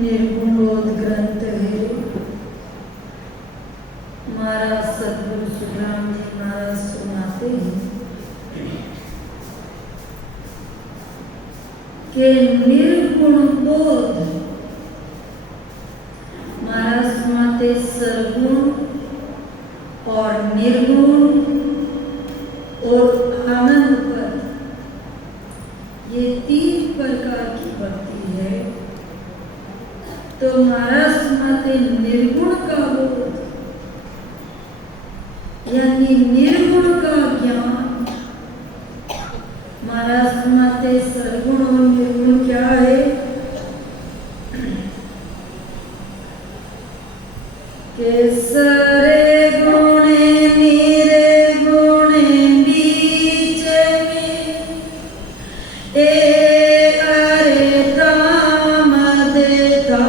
निर्गुणबोध ग्रंथ है। महाराज सदगुरु सुखराम जी महाराज सुनाते हैं कि निर्गुण बोध, महाराज सुनाते सरगुण और निर्गुण और आनंद पर, ये तीन प्रकार की भक्ति है। तो महाराज सुनाते निर्गुण का बोध यानी निर्गुण का ज्ञान। महाराज सुनाते सरगुण और निर्गुण क्या है? के सरे गुणे नीरे गुणे बीच में अरे ताम देता,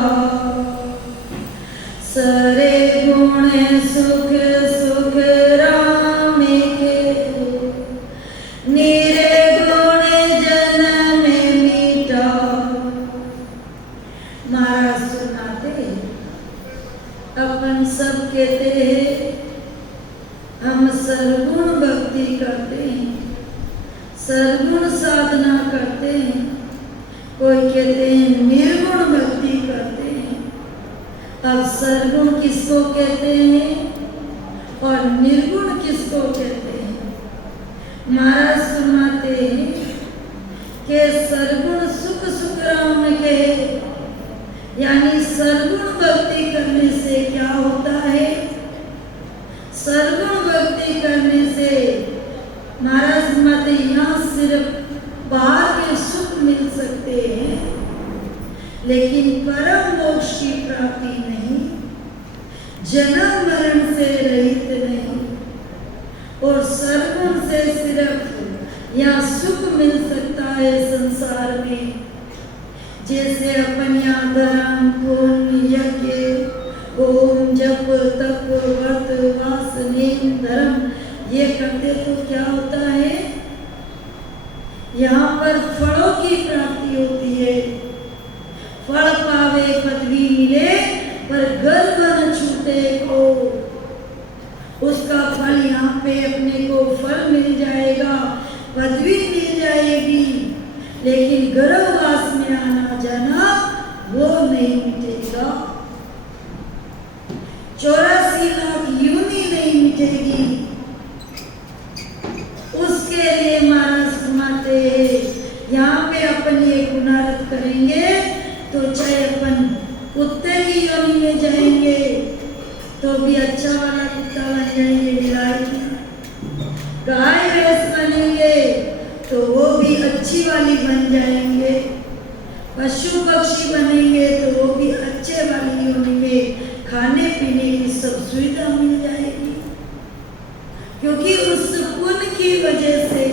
सरे गुणे सुख सुख राम के, नीरे गुणे जन्म मीठा। महाराज सुनाते अपन सब कहते हैं हम सरगुण भक्ति करते हैं, सरगुण साधना करते हैं, कोई कहते हैं निर्गुण भक्ति करते हैं। अब सरगुण किसको कहते हैं और निर्गुण किसको कहते हैं? महाराज सुनाते हैं कि सरगुण सुख सुख राम के, यानी सरगुण भक्ति करने से क्या होता है? सर्वण भक्ति करने से महाराज मत यहाँ सिर्फ बाहर के सुख मिल सकते हैं, लेकिन परम मोक्ष की प्राप्ति नहीं, जन्म मरण से रहित नहीं। और सर्वण से सिर्फ यहाँ सुख मिल सकता है संसार में। जैसे अपन यहाँ धर्म पुण्य यज्ञ ओम जप तप व्रत वास नेम धर्म ये करते तो क्या होता है, यहाँ पर फलों की प्राप्ति होती है। फल पावे पदवी मिले पर गर्व न छूटे को, उसका फल यहाँ पे अपने को फल मिल जाएगा, पदवी मिल जाएगी, लेकिन गर्भवास में आना जाना वो नहीं मिटेगा। 84 लाख यूनी नहीं मिटेगी। उसके लिए महाराज फरमाते यहाँ पे अपन ये पुनरुत्थान करेंगे तो चाहे अपन कुत्ते की योनि में जाएंगे तो भी अच्छा वाला कुत्ता बन जाएंगे, बिलाई गाय भैंस बनेंगे तो वो भी अच्छी वाली बन जाएंगे, पशु पक्षी बनेंगे तो वो भी अच्छे वाली योनि में खाने पीने की सब सुविधा मिल जाएगी। क्योंकि उस पुण्य की वजह से,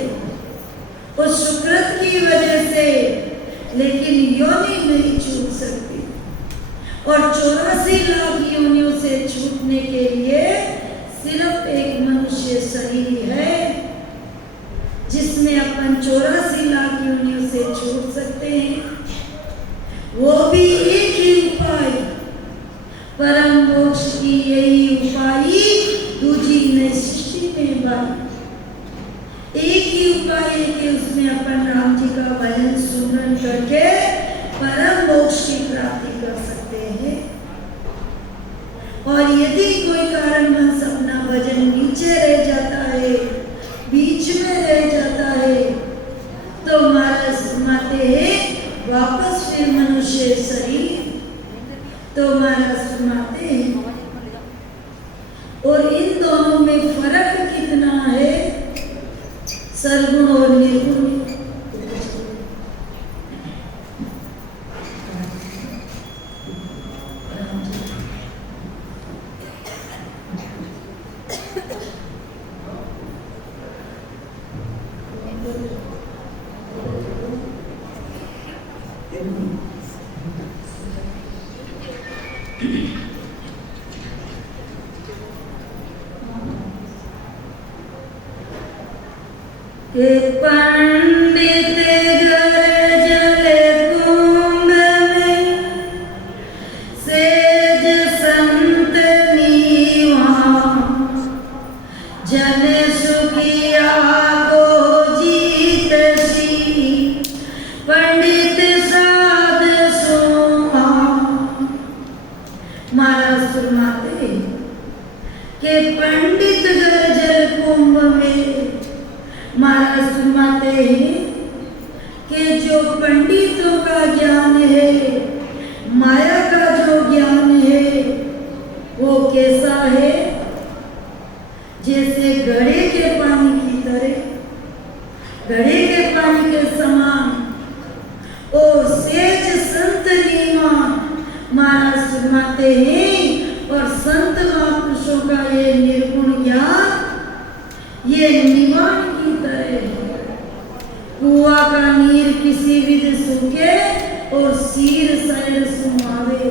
उस सुकृत की वजह से, लेकिन योनि नहीं छूट सकती। और 84 लाख योनियों से छूटने के लिए सिर्फ एक मनुष्य शरीर है जिसमें अपन 84 लाख योनियों से छूट सकते हैं। वो भी एक ही उपाय, परम मोक्ष की यही उपाय दूजी ने सृष्टि में बाई। एक ही उपाय है कि उसमें अपन राम जी का भजन सुमरन करके परम मोक्ष की प्राप्ति कर सकते हैं। और यदि कोई कारणवश अपना भजन नीचे रह जाता है, बीच में रह जाता है, तो महाराज फरमाते हैं वापस फिर मनुष्य शरीर। तो महाराज फरमाते हैं और इन दोनों में फर्क कितना है, सर्वगुण और निर्गुण। पंडित गरजल कुंभ में सेज संत नीवा, जन सुखिया को जीत सी पंडित साध सोहा। महाराज फरमाते कि पंडित गरजल कुंभ में, महाराज फरमाते हैं कि जो पंडितों का ज्ञान है, माया का जो ज्ञान है, वो कैसा है, जैसे घड़े के पानी की तरह, घड़े के पानी के समान। और सेज संत नीमा, महाराज फरमाते हैं और संत महापुरुषों का ये निर्गुण ज्ञान ये निवान की तरह। कुआ का नीर किसी विध सूखे और सीर सैर सुमावे,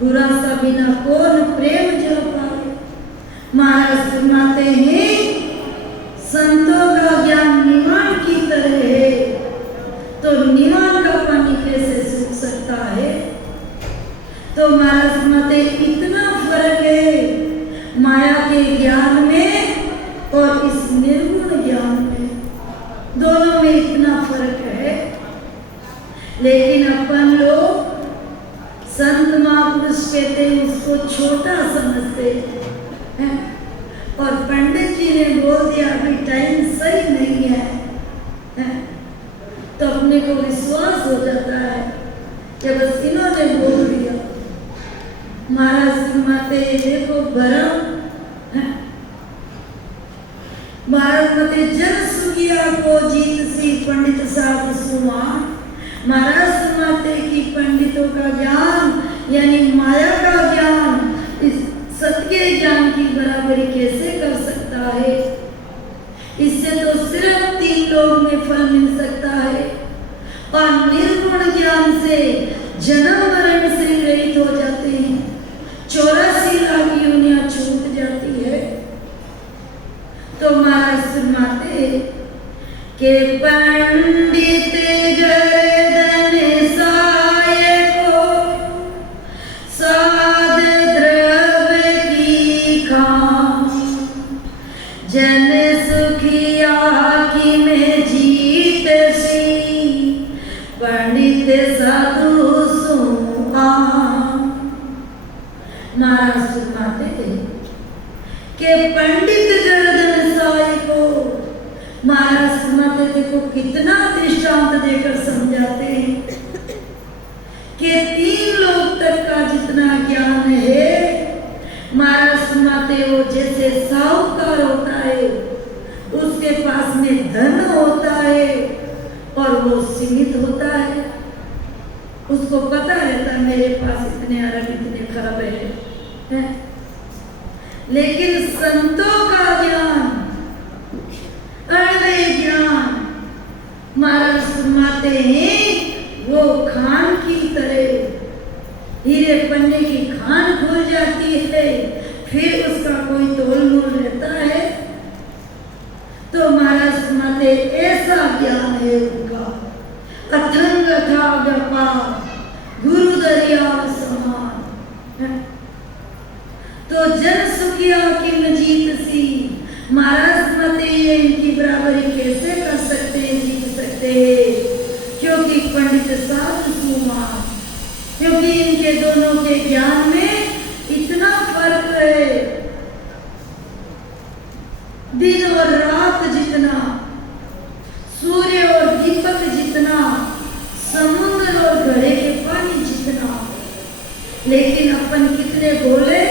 बुरा सा बिना कौन प्रेम जो पावे। महाराज फरमाते हैं संतों का ज्ञान निवान की तरह है, तो निवान का पानी कैसे सूख सकता है। तो महाराज फरमाते इतना फर्क है माया के ज्ञान में और इस निर्गुण ज्ञान में, दोनों में इतना फर्क है। लेकिन अपन लोग संत महापुरुष कहते हैं उसको छोटा समझते हैं, और पंडित जी ने बोल दिया अभी टाइम सही नहीं है, तो अपने को विश्वास हो जाता है कि बस इन्होंने बोल दिया। महाराज फरमाते देखो भरम महाराज मते जन सुगिया को जीत सी पंडित साध सुमा। महाराज सुनाते कि पंडितों का ज्ञान यानी माया का ज्ञान इस सत्य ज्ञान की बराबरी कैसे कर सकता है। इससे तो सिर्फ 3 लोक में फल मिल सकता है और निर्गुण ज्ञान से जन्म मरण से रहित हो जाते हैं। 84 लाख योनियां छूट जाती है। तो महाराज सुनाते के पंडित गर्दन साय को साध द्रव्य की खाम जन सुखिया की में जीत सी पंडित साधु सुआ। महाराज सुनाते थे कि पंडित गर्दन साय को महाराज सुनाते थे को कितना दृष्टांत देकर समझाते हैं कि 3 लोक तक का जितना ज्ञान है महाराज सुनाते वो जैसे साहूकार होता है उसके पास में धन होता है और वो सीमित होता है। उसको पता रहता है मेरे पास इतने अरब इतने खरब है। लेकिन संतों का ज्ञान अड़वे ज्ञान महाराज सुनाते हैं वो खान की तरह हीरे पन्ने की खान खुल जाती है फिर उसका कोई तोल मोल रहता है। तो महाराज सुनाते ऐसा ज्ञान है उनका अथंग था व्यापार गुरु दरिया समान। तो जन सुखिया की मजीत सी महाराज मते ये इनकी बराबरी कैसे कर सकते हैं जीत सकते हैं क्योंकि पंडित साधु सुमा क्योंकि इनके दोनों के ज्ञान में इतना फर्क है। दिन और रात जितना सूर्य और दीपक जितना समुद्र और घड़े के पानी जितना। लेकिन अपन कितने बोले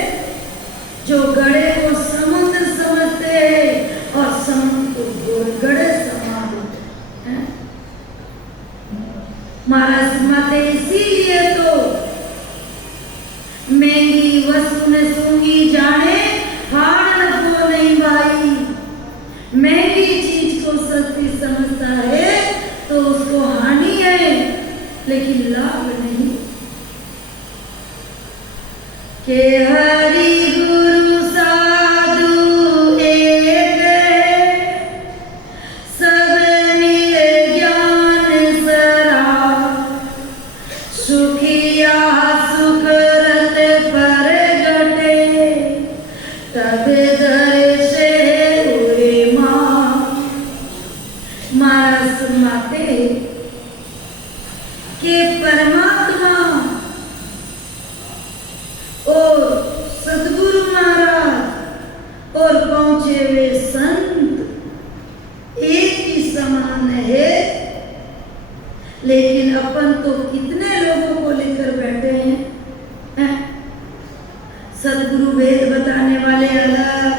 जो घड़े को समुद्र समझते हैं और समुद्र को घड़े समझते हैं। महाराज माते इसीलिए तो महंगी वस्तु ने सूंगी जाने हाड़ न नहीं भाई। महंगी चीज को सस्ती समझता है तो उसको हानि है लेकिन लाभ नहीं। के हरि गुरु साधु एक सब मिले ज्ञान सरा सुखिया सुख रत पर घटे तब दर्शे हुए मां। महाराज सुनाते कि परमात्मा और सदगुरु महाराज और पहुंचे हुए संत एक ही समान है। लेकिन अपन तो कितने लोगों को लेकर बैठे हैं। सदगुरु वेद बताने वाले अलग,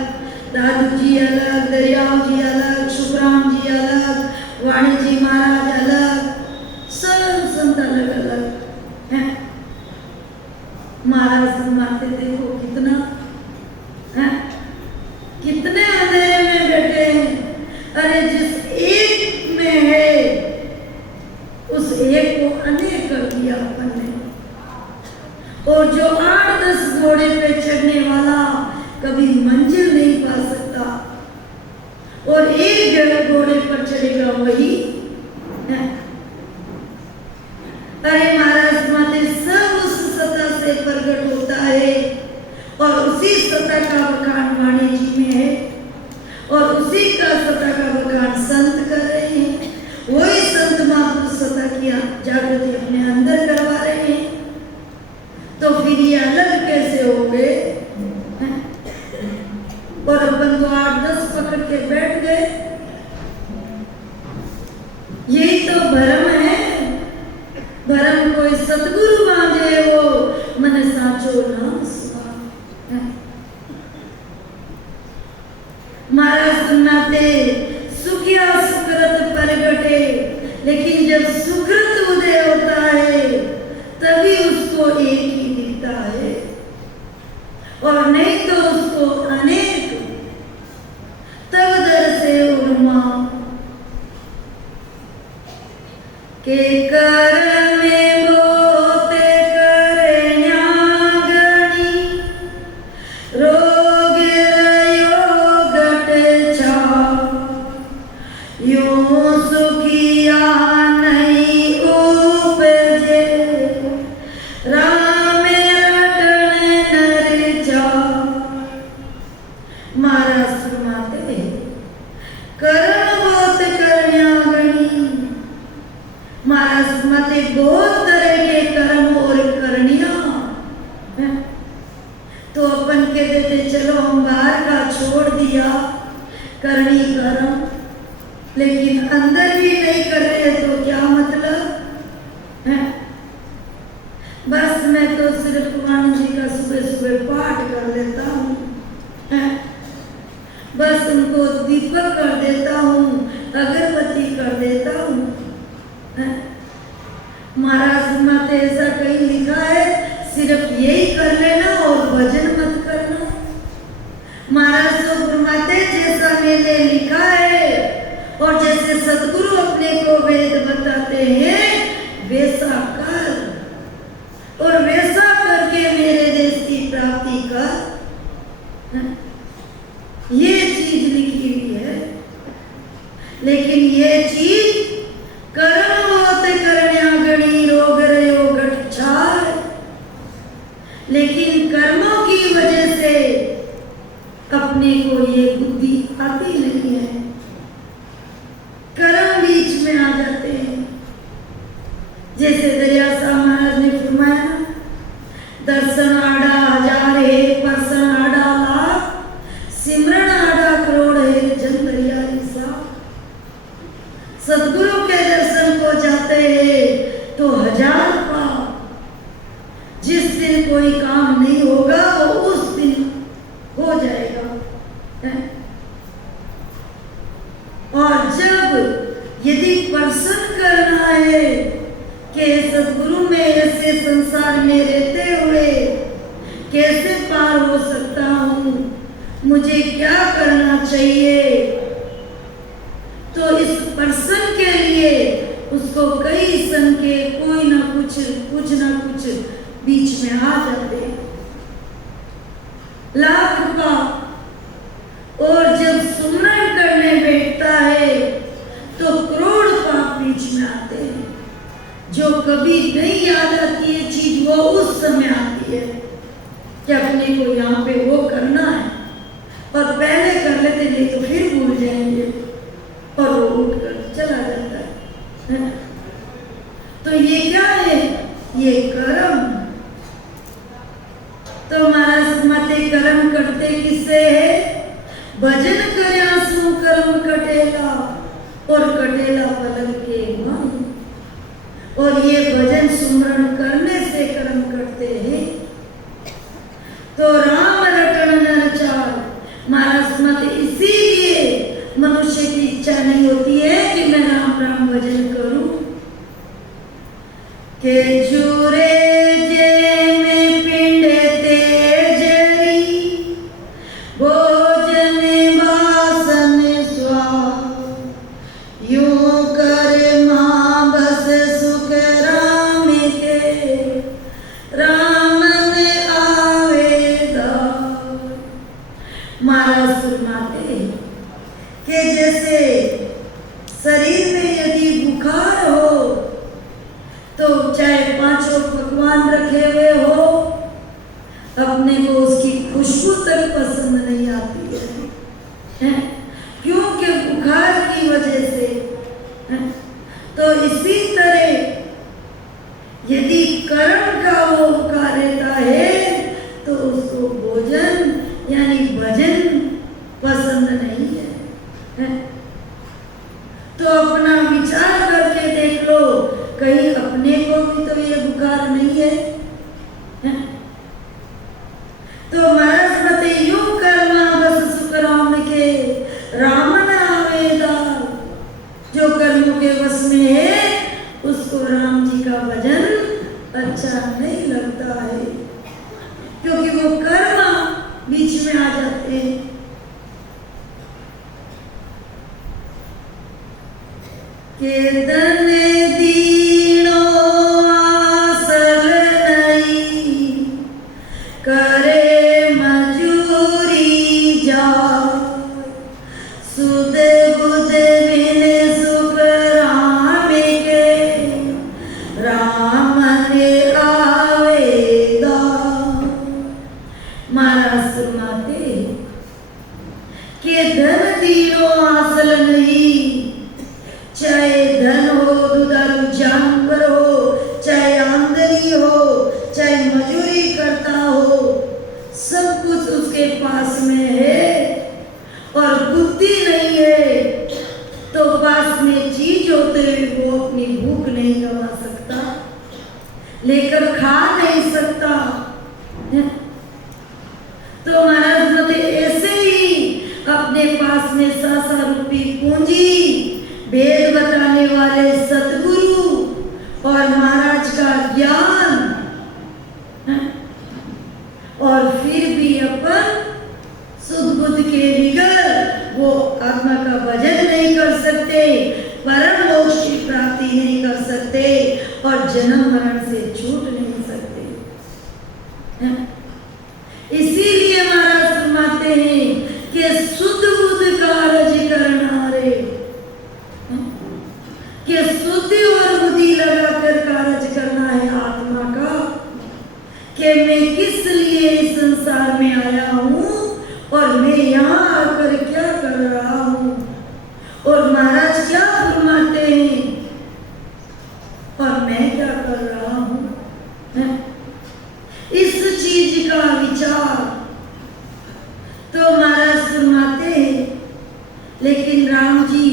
दादू जी अलग, दरियाव जी अलग, सुखराम जी अलग, वाणी जी महाराज अलग, सब संत अलग अलग हैं। महाराज मानते देखो कितना है कितने अंधेरे में बैठे हैं। अरे जिस एक में है उस एक को अनेक कर दिया अपन ने। और जो 8-10 घोड़े पे चढ़ने वाला कभी मंजिल नहीं पा सकता और एक घोड़े पर चढ़ेगा वही है। अरे महाराज माते सब उस सत्ता से प्रकट होता है और उसी सत्ता का बखान वाणी जी में है और उसी का सत्ता का बखान संत कर रहे हैं। वही संत महापुरुष सत्ता की जागृति अपने अंदर करवा रहे हैं। तो फिर ये अलग कैसे हो गए। और अपन तो 8-10 पकड़ के बैठ गए। यही तो भरम है। भरम कोई सतगुरु बांधे वो मन साचो ना सुहा। महाराज महाराज सुनाते सुखिया सुकृत प्रगटे, लेकिन जब सुकृत उदय होता है तभी उसको एक ही दिखता है, और नहीं तो उसको अनेक। तब दर से उर्मा के कर में बोते करण्या गणी, रोग रयो घट छा, यूं सुखिया नहीं उपजे, राम रटन नर जा। महाराज फरमाते करण बहुत करण्या गणी। महाराज फरमाते बहुत तरह के कर्म और करनियां, तो अपन के देते चलो हम बाहर का छोड़ दिया करनी कर्म, लेकिन अंदर भी नहीं कर रहे तो क्या मतलब है? बस मैं तो सिर्फ भगवान जी का सुबह सुबह पाठ कर लेता हूँ, बस उनको दीपक कर देता हूँ, अगरबत्ती कर देता हूँ। महाराज माते ऐसा कहीं लिखा है सिर्फ यही कर लेना और भजन मत करना। महाराज तो फरमाते जैसा मैंने लिखा है और जैसे सदगुरु अपने को वेद बताते हैं वैसा कर, और वैसा करके मेरे देश की प्राप्ति कर। ये चीज लिखी हुई है, लेकिन ये चीज कर्म होते करण्या गणी, रोग रयो घट छाय, लेकिन कर्मों की वजह से अपने को ये बुद्धि आती नहीं है, कर्म बीच में आ जाते हैं। जैसे दरियासा महाराज ने फरमाया दर्शन आड़ा हजार है, परसन आड़ा लाख, सिमरन आड़ा करोड़ है, जन दरिया सा। सदगुरु के दर्शन को जाते हैं तो हजार पाप, जिस दिन कोई काम नहीं होगा वो उस दिन हो जाएगा। और जब यदि प्रसन्न करना है कि सदगुरु में ऐसे संसार में रहते हुए कैसे पार हो सकता हूँ, मुझे क्या करना चाहिए, तो इस पर्सन के लिए उसको कई सन के कोई ना कुछ बीच में आ जाते हैं, लाख पाप। और जब सुमरन करने बैठता है तो करोड़ पाप बीच में आते हैं, जो कभी नहीं याद आती है चीज वो उस समय आती है कि अपने को यहाँ पे वो करना है, और पहले कर लेते नहीं तो फिर भूल जाएंगे और वो उठ कर चला जाता है। तो ये क्या है? ये कर्म। तो महाराज माते कर्म करते किससे है? भजन कर्या सु कर्म कटेला, और कटेला पलक के मन। और ये भजन सुमरण करने से कर्म करते हैं। तो राम रटन नर चार। महाराज माते इसीलिए मनुष्य की इच्छा नहीं होती है कि मैं राम राम भजन करूं, के चूरे जे में पिंड तेजरी, भोजन बासन स्वाद, यूं कर मां बस सुख राम के, राम में आवेदा। महाराज सुनाते कि जैसे शरीर में यदि बुखार हो तो चाहे पांचों पकवान रखे हुए हो, अपने को उसकी खुशबू तक पसंद नहीं आती है, क्योंकि बुखार की वजह से। तो इसी तरह यदि कर्म का वो बुखार रहता है तो उसको भोजन यानी भजन पसंद नहीं है। तो अपना विचार करके देख लो, कहीं अपने को भी तो ये बुखार नहीं है। तो महाराज बते यूं करना बस सुख राम के, राम जाते हैं। के धन दीनो आसल नहीं, करे मजूरी जा, सुध बुध बिन सुख राम के, राम ने आवेदा। महाराज फरमाते कि धन दीनो आसल नहीं, चाहे धन हो, दुधारू जानवर हो, चाहे आमदनी हो, चाहे मजूरी करता हो, सब कुछ उसके पास में है और बुद्धि नहीं है, तो पास में चीज होते हुए वो अपनी भूख नहीं गवा सकता, लेकर खा नहीं सकता। तो महाराज बोले ऐसे ही अपने पास में 100 रुपये पूंजी, वेद बताने वाले सतगुरु और महाराज का ज्ञान, और फिर भी अपन सुध बुद्ध के बिगड़ वो आत्मा का भजन नहीं कर सकते, परम मोक्ष की प्राप्ति नहीं कर सकते और जन्म मरण से छूट नहीं सकते। इसीलिए महाराज फरमाते हैं कि सुध बुद्ध कारज करना रे, कि शुद्धि और बुद्धि लगाकर कार्य करना है आत्मा का, कि मैं किस लिए इस संसार में आया हूँ और मैं यहाँ आकर क्या कर रहा हूँ, और महाराज क्या फरमाते हैं और मैं क्या कर रहा हूँ। इस चीज का विचार तो महाराज फरमाते हैं, लेकिन राम जी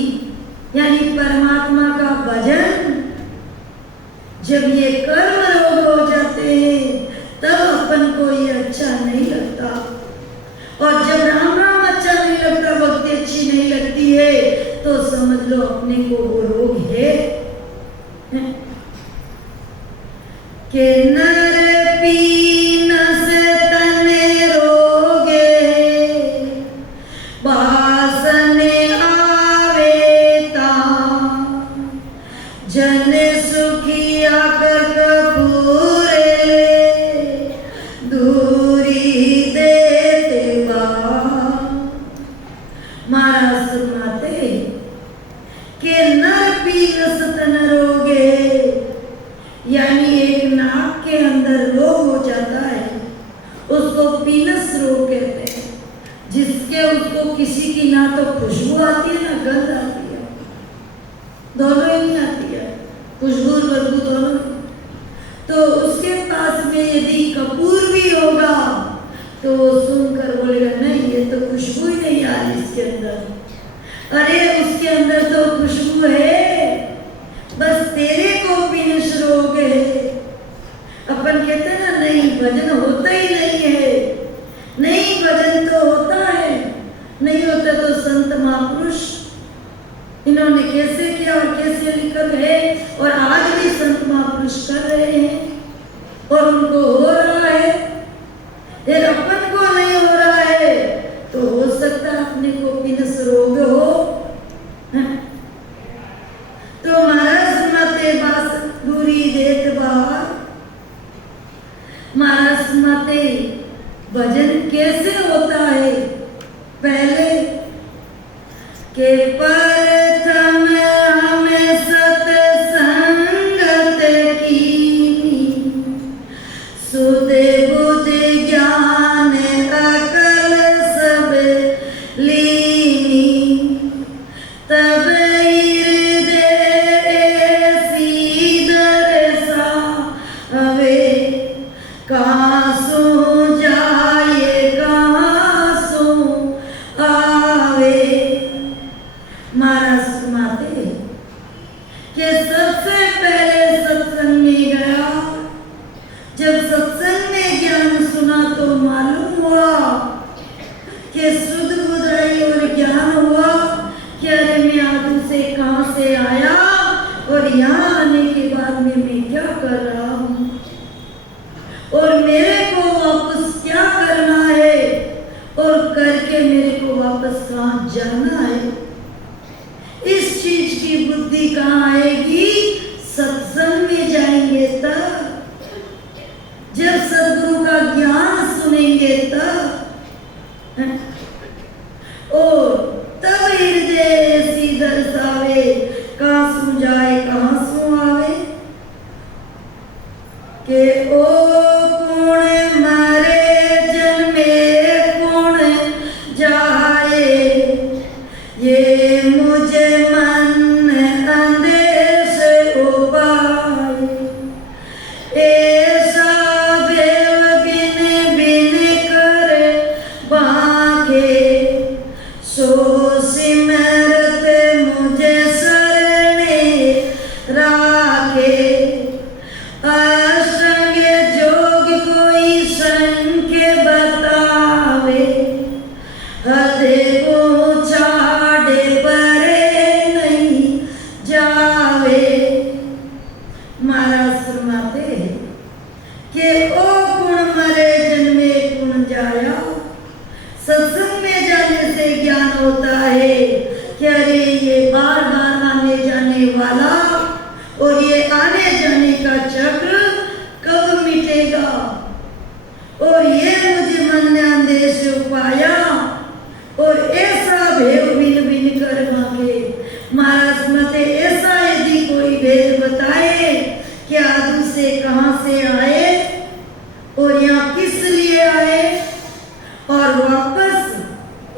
यानी परमात्मा का भजन जब ये कर्म रोग हो जाते हैं तब अपन को ये अच्छा नहीं लगता, और जब राम राम अच्छा नहीं लगता, भक्ति अच्छी नहीं लगती है, तो समझ लो अपने को वो रोग है। कि नर पीन से तने रोगे, बासने जन सुखी आकर कपूरे ले, दूरी देते बा। महाराज सुनाते कि नर पीनस तन रोगे, यानी एक नाक के अंदर रोग हो जाता है, उसको पीनस रोग कहते हैं, जिसके उसको किसी की ना तो खुशबू आती है ना गंध आती है, दोनों ही नहीं आती है, खुशबू बदबू दोनों। तो उसके पास में यदि कपूर भी होगा तो वो सुनकर बोलेगा नहीं ये तो खुशबू ही नहीं आ रही इसके अंदर। अरे उसके अंदर तो खुशबू है, बस तेरे को पीनस रोग है। अपन कहते हैं ना नहीं भजन होता ही नहीं है, नहीं भजन तो होता है, नहीं होता तो संत महापुरुष इन्होंने कैसे किया और कैसे लिखल है, और आज भी संत महापुरुष कर रहे हैं और उनको हो रहा है। फिर अपन को नहीं हो रहा है तो हो सकता है अपने को पीनस रोग हो। तो महाराज माते बास दूरी देत बार, महाराज माते भजन कैसे होता है। पहले के प्रथम हमें सत्संगत कीनी, सुध बुध ज्ञान अकल सब लीनी, तब हृदय सीधर सा अवे, कहाँ सो जाए कहाँ सो आवे। महाराज सुनाते कि सबसे पहले सत्संग में गया, जब सत्संग में ज्ञान सुना तो मालूम हुआ कि शुद्ध बुधाई और ज्ञान हुआ कि अरे मैं आदू से कहाँ से आया और यहाँ आने के बाद में मैं क्या कर रहा हूँ और मेरे को वापस क्या करना है और करके मेरे को वापस कहाँ जाना है, इस चीज की बुद्धि कहाँ आएगी? सत्संग में जाएंगे तब, जब सद्गुरु का ज्ञान सुनेंगे तब, और तब हृदय ऐसी दर्शावे, कहाँ सू जाए कहाँ सू आवे, के ओ कौन मारे जन्मे कौन जाए, ये मुझे मन अंदेश उपाय, ऐसा बेवगिन बिन कर बाके, सो सिमरत मुझे शरणे राखे, अष्टांग जोग कोई संख्य बतावे, हदे को छाड़े परे नहीं जावे। महाराज फरमाते हैं कि ओ गुण मरे जन्मे गुण जाया, सत्संग में जाने से ज्ञान होता है कि अरे ये बार बार आने जाने वाला और ये आने जाने का चक्र कब मिटेगा, और ये मुझे मन ने अंदेश पाया, और ऐसा भेद बिन बिन कर मांगे। महाराज मते ऐसा यदि कोई भेद बताए कि आदमी से कहां से आए और यहाँ किस लिए आए, और वापस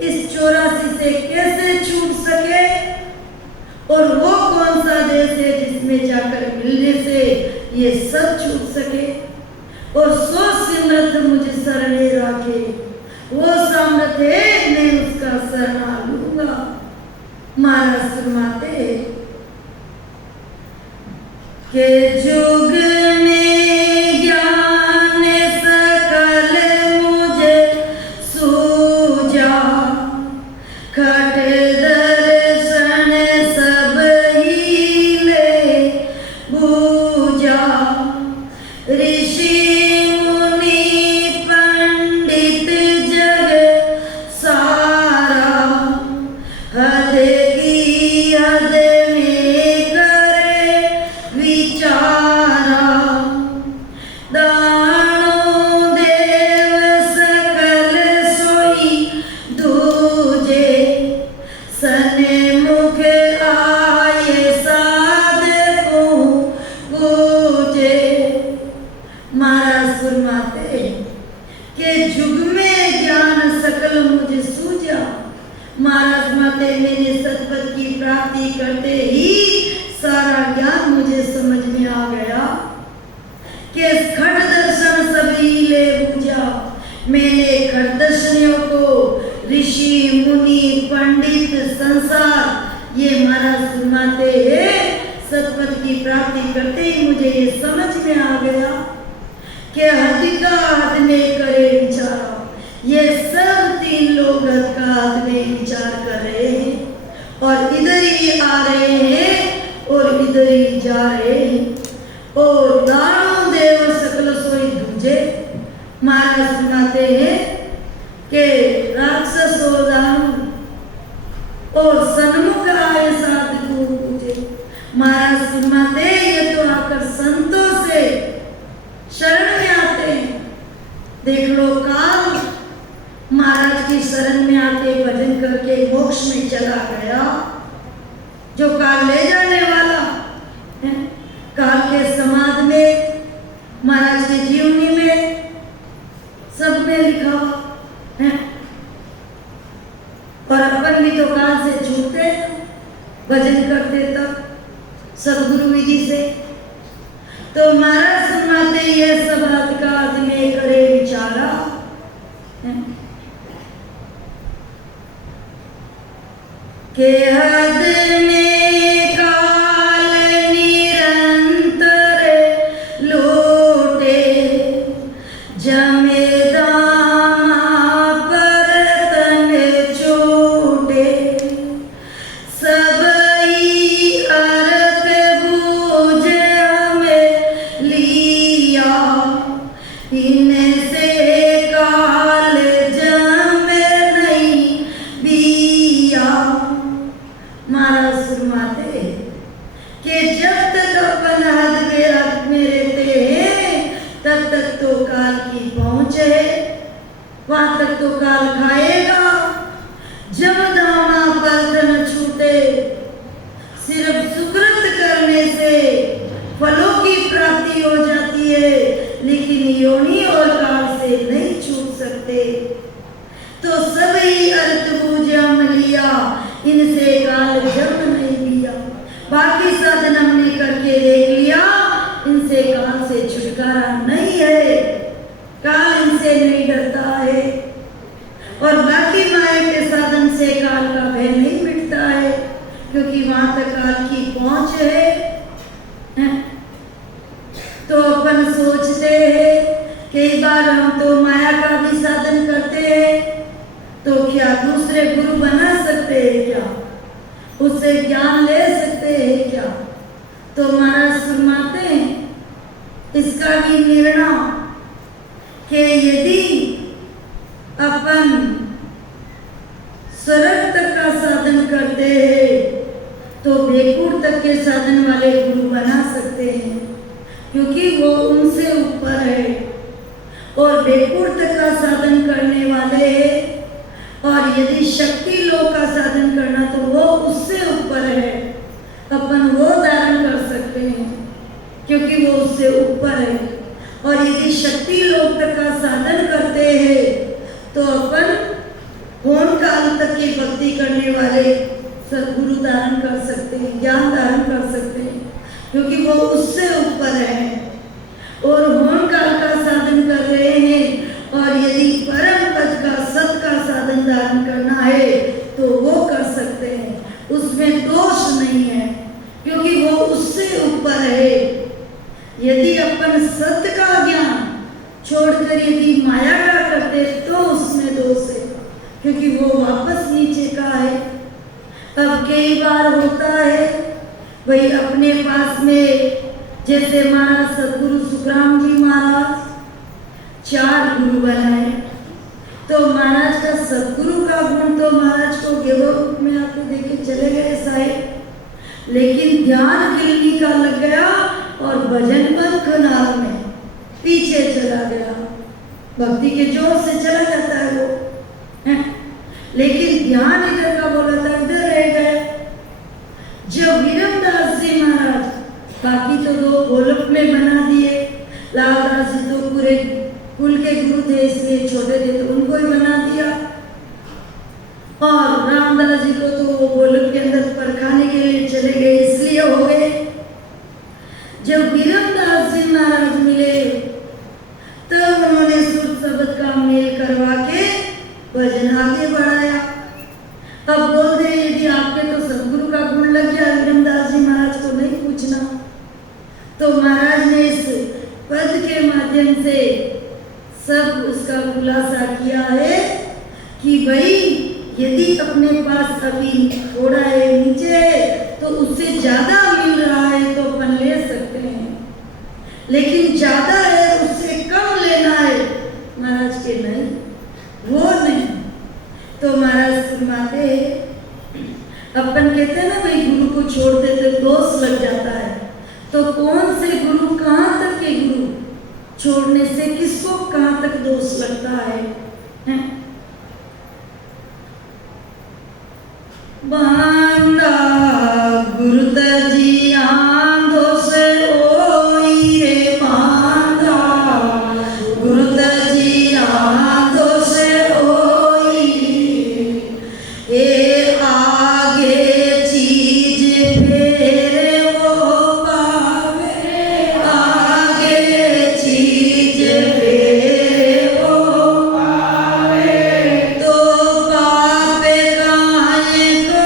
इस 84 से कैसे छूट सके, और वो कौन सा देश है जिसमें जाकर मिलने से ये सब छूट सके, और सो सिमरत मुझे शरणे राखे, वो सामर्थ्य है मैं उसका शरणा लूंगा। महाराज फरमाते के जुग में ज्ञान सकल मुझे सूझा, खट दर्शन सब हीले बूझा, ऋषि मुनि पंडित जग सारा, हद की हद में करे विचारा, दानो देव सकल सोई दूजे, सने मुख आए साधु पूजे। महाराज फरमाते कि जुग में ज्ञान सकल मुझे सूझा। महाराज माते मैंने सतपथ की प्राप्ति करते ही सारा ज्ञान मुझे समझ में आ गया कि खट दर्शन सभी ले बूझा। मैंने खट दर्शनियों को ऋषि मुनि पंडित संसार ये महाराज फरमाते हैं, सतपथ की प्राप्ति करते ही मुझे ये समझ में आ गया कि हद का हद में करे विचार। ये सब 3 लोग हद का हद में विचार कर रहे हैं, और इधर ही आ रहे हैं और इधर ही जा रहे हैं, और दानव देव सकल सोई दूजे। महाराज सुनाते हैं कि राक्षस और दानव और सन्मुख आए साधु पूजे। महाराज सुनाते ये तो आकर संतों से शरण में आते हैं। देख लो काल महाराज की शरण में आके भजन करके मोक्ष में चला गया, जो काल ले जाने वाला है। काल के समाज में महाराज की जीवनी में सब में लिखा हुआ है, और अपन भी तो काल से छूटते भजन करते तब सदगुरु विधि से। तो महाराज सुनाते ये सब हद का हद में करे विचारा, के हद में काल निरंतर लूटे, जमे दामा पर तन छूटे, सबई अर्थ बूझ हमें लिया, इनसे काल जमे नहीं क्या दूसरे गुरु बना सकते हैं क्या? उससे ज्ञान ले सकते हैं क्या? तो महाराज फरमाते हैं इसका भी निर्णय कि यदि अपन स्वर्ग तक का साधन करते हैं तो बैकुंठ तक के साधन वाले गुरु बना सकते हैं, क्योंकि वो उनसे ऊपर है। और बैकुंठ तक का साधन करने वाले हैं, और यदि शक्ति लोक का साधन करना तो वो उससे ऊपर है। अपन वो धारण कर सकते हैं क्योंकि वो उससे ऊपर है। और यदि शक्ति लोक तक का साधन करते हैं तो अपन होम काल तक की भक्ति करने वाले सदगुरु धारण कर सकते हैं, ज्ञान धारण कर सकते हैं, क्योंकि वो उससे ऊपर है। और होम काल का साधन कर रहे हैं, और यदि परम पद का सत का साधन धारण करना है तो वो कर सकते हैं, उसमें दोष नहीं है, क्योंकि वो उससे ऊपर है। यदि अपन सत्य का ज्ञान छोड़कर यदि माया का करते तो उसमें दोष है, क्योंकि वो वापस नीचे का है। अब कई बार होता है भाई अपने पास में, जैसे महाराज सदगुरु सुखराम जी महाराज 4 गुरु बनाए, तो महाराज का सदगुरु का गुण तो महाराज को गेवो रूप में आके देखे चले गए साहिब, लेकिन ध्यान किलनी का लग गया और भजन बंद खनाल में पीछे चला गया। भक्ति के जोर से चला जाता है वो है? लेकिन ध्यान इधर का बोला था इधर रह गए। जब विरमदास जी महाराज बाकी तो 2 गोलक में बना दिए, लालदास जी तो पूरे कुल के गुरु थे इसलिए छोटे थे तो उनको ही बना दिया, और रामदास जी को तो वो गोलक के अंदर परखाने के लिए चले गए इसलिए हो गए। जब विरमदास जी महाराज मिले तब उन्होंने सुर शब्द का मेल करवा के भजन आगे बढ़ाया। अब बोलते हैं यदि आपके तो सदगुरु का गुण लग गया, विरमदास जी महाराज को नहीं पूछना। तो महाराज ने इस पद के माध्यम से सब उसका खुलासा किया है कि भाई यदि अपने पास अभी थोड़ा है नीचे है तो उससे ज्यादा मिल रहा है तो अपन ले सकते हैं, लेकिन ज्यादा है उससे कम लेना है महाराज के नहीं, वो नहीं। तो महाराज फरमाते हैं अपन कहते हैं ना भाई गुरु को छोड़ देते दोष लग जाता है, तो कौन से गुरु कहाँ तक के गुरु छोड़ने से किसको कहाँ तक दोष लगता है? बांधा गुरुदजिया दोष ओई रे, बांधा गुरुदजिया दोष ओई, ए आगे चीज फेरे वो पावे, आगे चीज फेरे वो पावे, तो पापे काहे को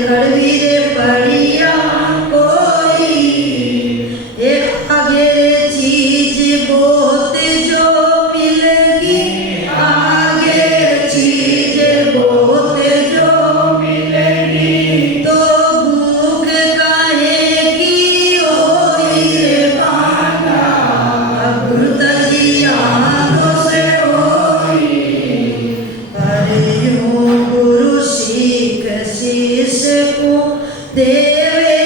कड़वी रे पड़िया कोई, एक आगे रे चीज बहुत जो मिलेगी, आगे चीज बहुत जो मिलेगी, तो भूख काहे की होई रे बांधा, गुरुजी आंखों से होई। अरे यूं गुरु सीख शिष्य को देवे,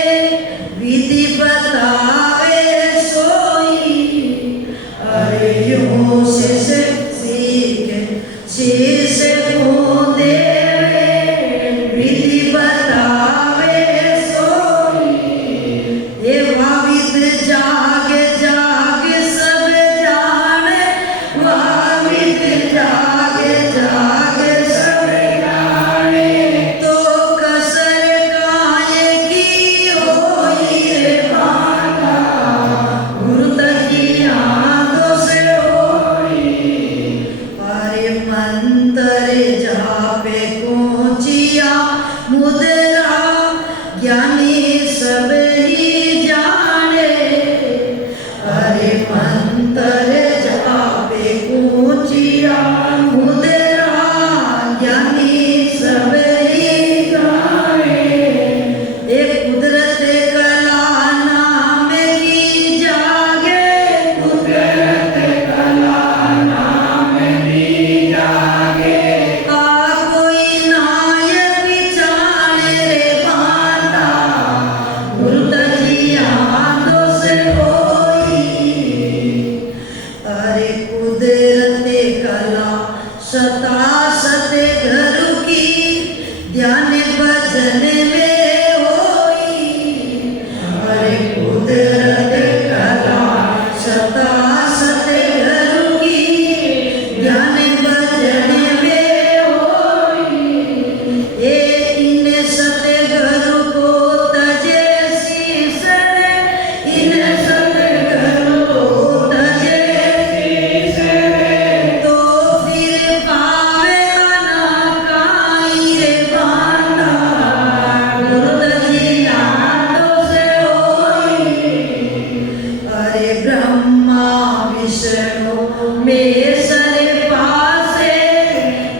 विधि बतावे सोई। अरे यूं शिष्य सीख शिष्य को देवे, विधि बतावे सोई। ये भावित जागे जागे सब जाने, भावित जागे जागे सब जाने, तो कसर काहे की होई रे बांधा, गुरुजी आंखों से होई। अरे मंत्र जापे कोचिया मुद्रा, ज्ञानी सब ही जाने। अरे मंत्र जापे कोचिया मुद्रा, ज्ञानी सब ही जाने। एक कुदरत कला नाम की जागे, कुदरत कला नाम की जागे, आ कोई नायक जाने रे बांधा, गुरुजी आंखों से होई। अरे कुदरत कला सतासत घर की, ध्यान भजन में होई। अरे कुदरत कला सतासत घर की, ध्यान भजन में होई। ये इन सतगुर को तजे शीश रे, इन सतगुर को तजे शीश रे, तो फिर पावेगा ना काई रे बांधा, गुरुजी आंखों से होई। अरे ब्रह्मा विष्णु महेश्वर पासे,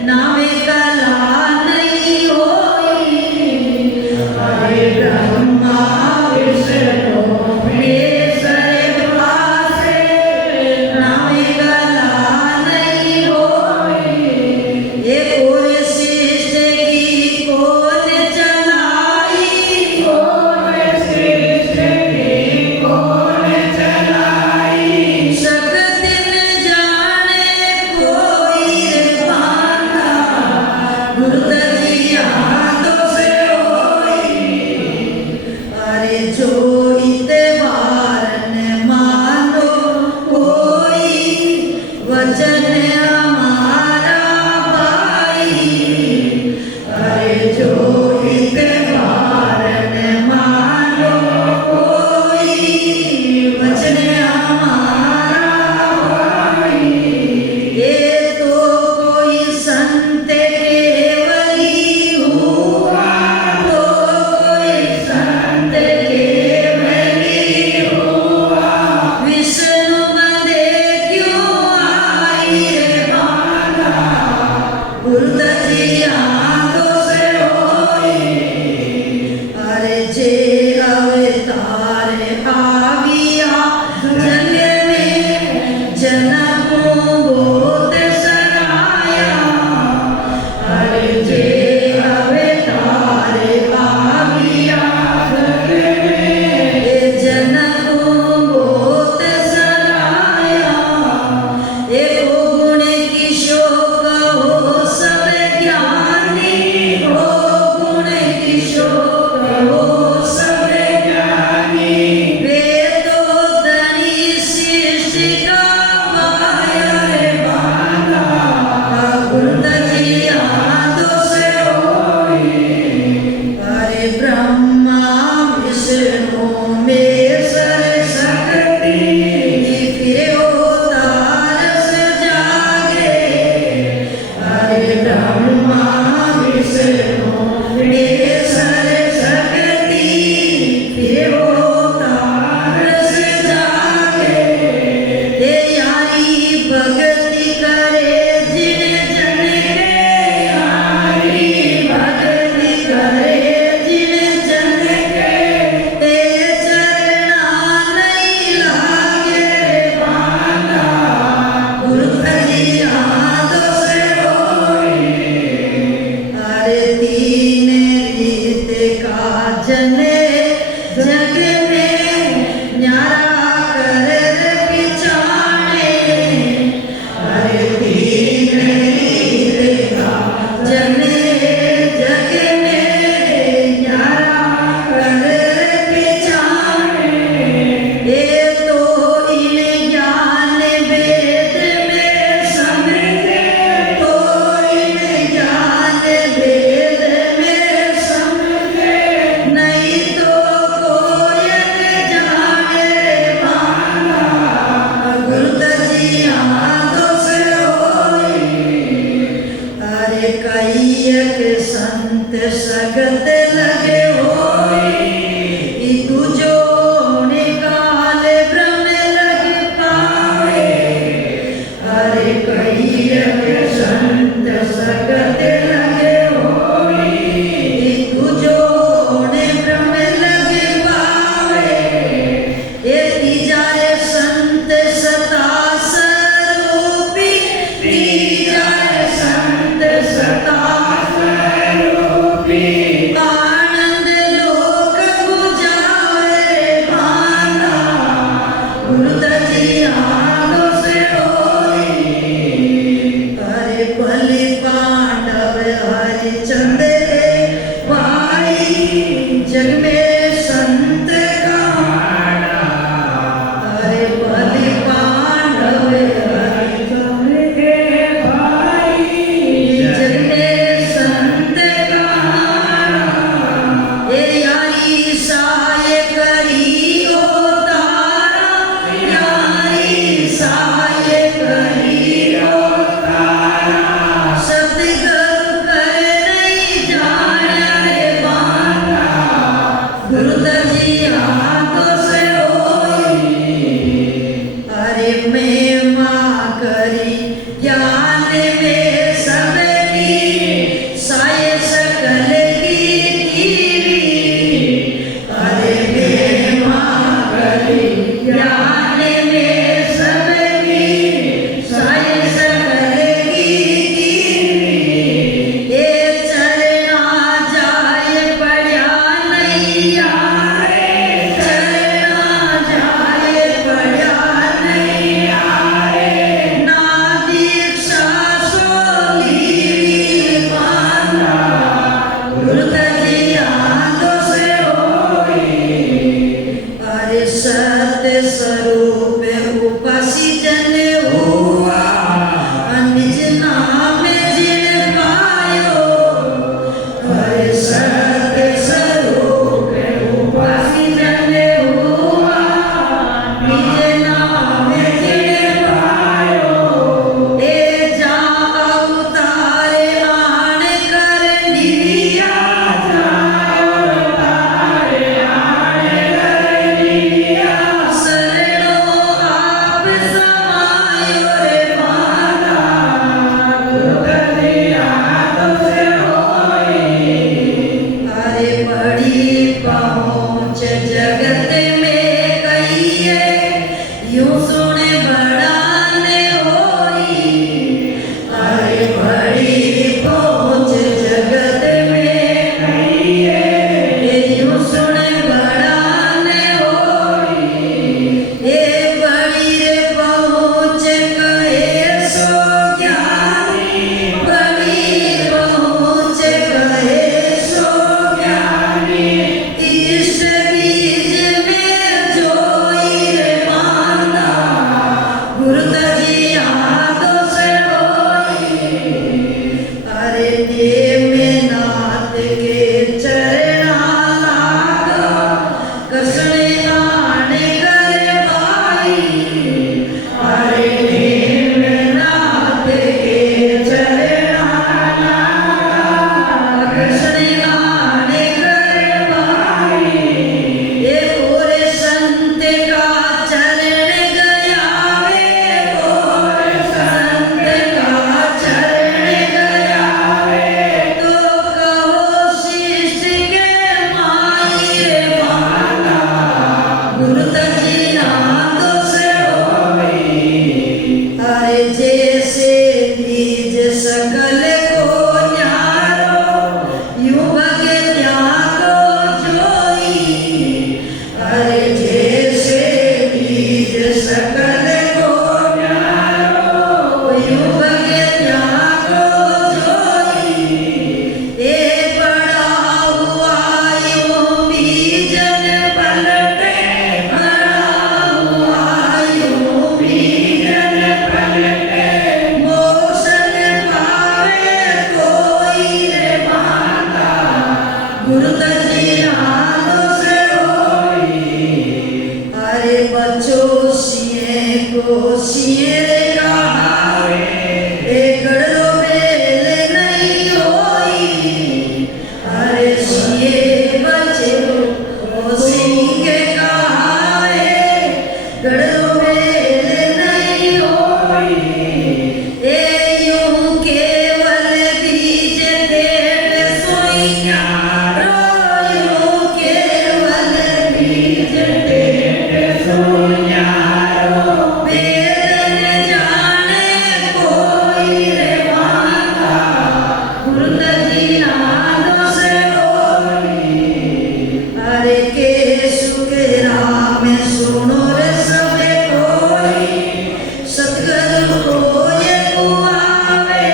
नाम कला नहीं होई। अरे ब्रह्मा विष्णु महेश्वर पासे, नाम कला नहीं होई। ये और सृष्टि की कौन चलाई, और सृष्टि की कौन चलाई, शक्ति न जाने कोई रे बांधा, गुरुजी आंखों से होई। अरे जो इतवार न मानो कोई, वचन हमारा भाई। अरे जो इतवार न मानो कोई, वचन हमारा भाई। ये तो कोई संत केवली हुआ, तो कोई संत केवली हुआ, विष्णु बंदे क्यों आई रे बांधा, गुरुजी आंखों से होई। अरे जे अवतार आ गया जग में, जन्म बहुत सराया। अरे जे अवतार आ गया जग में, जन्म बहुत सराया। एक गुण की शोक हो सब ज्ञानी, हो गुण की शोक हो सब जने जग में न्यारा कर पिछाने हर दीन लीला जने जग में न्यारा कर पिछाने ये तो इन ज्ञान वेद में समझे तो इन ज्ञान वेद में समझे नहीं तो कोई न जाने माना गुरुजी हाथों से होई अरे कई संत सगत लगे होई तुझो निकाल ब्रह्म लग पावे अरे कई संत सगत लगे होई तुझो ब्रह्म लग पावे ये तीजाए संत सता स्वरूपी तीजाए संत सता स्वरूपी आनंद लोक बुझावे माना गुरुजी हाथों से होई अरे बलि पांडव हरिचंद्र भाई जग में संत कहाना अरे बलि पांडव हरिचंद्र भाई जग में संत कहाना ये यारी साय करी ओ तारा यारी साय करी ओ तारा सतगुरु कर नहीं जाने बाना गुरुजी हाथों से होई अरे मैं माँ करी ज्ञान में सबरी साय सकल की कीवी अरे मैं माँ करी ज्ञान में सबरी साय सकल की कीवी ये चलना जाए पड़ा नहीं आए चलना जाए पड़ा नहीं आए ना दीक्षा सोली माना गुरुजी हाथों से होई अरे सत्य स्वरूप उपसी जन हुआ निज नाम जिन पायो अरे सत्य स्वरूप उपसी जन हुआ निज नाम जिन पायो ए जा अवतारे आन कर निरिया जा अवतारे आन कर निरिया शरणो यादों से होई। अरे बच्चों सिए को सिए कहावे, एकड़ो बेले नहीं होई। अरे सिए बच्चों को सिए कहावे, गड़ो बेले नहीं होई। ए यूं केवल बीज टेढ़ सोइया, यूं केवल बीज टेढ़ सोइया। वेद न जाने कोई रे माता, गुरु जी यादों से होई। अरे केशु के राम सुनो रे सबे कोई, सतगुरु को ये कुआवे।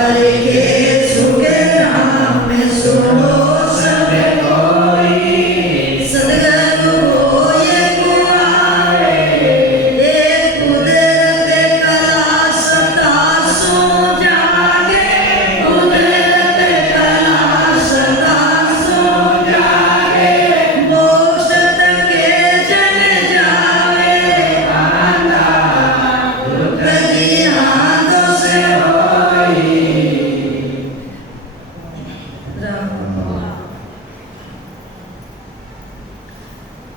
अरे केशु के राम सुनो सबे कोई, सतगुरु को ये कुआवे। एक कुदरत कला सता सो जागे, कुदरत कला सता सो जागे। मोक्ष के जन जावे, आंदा गुरु यादों से होई।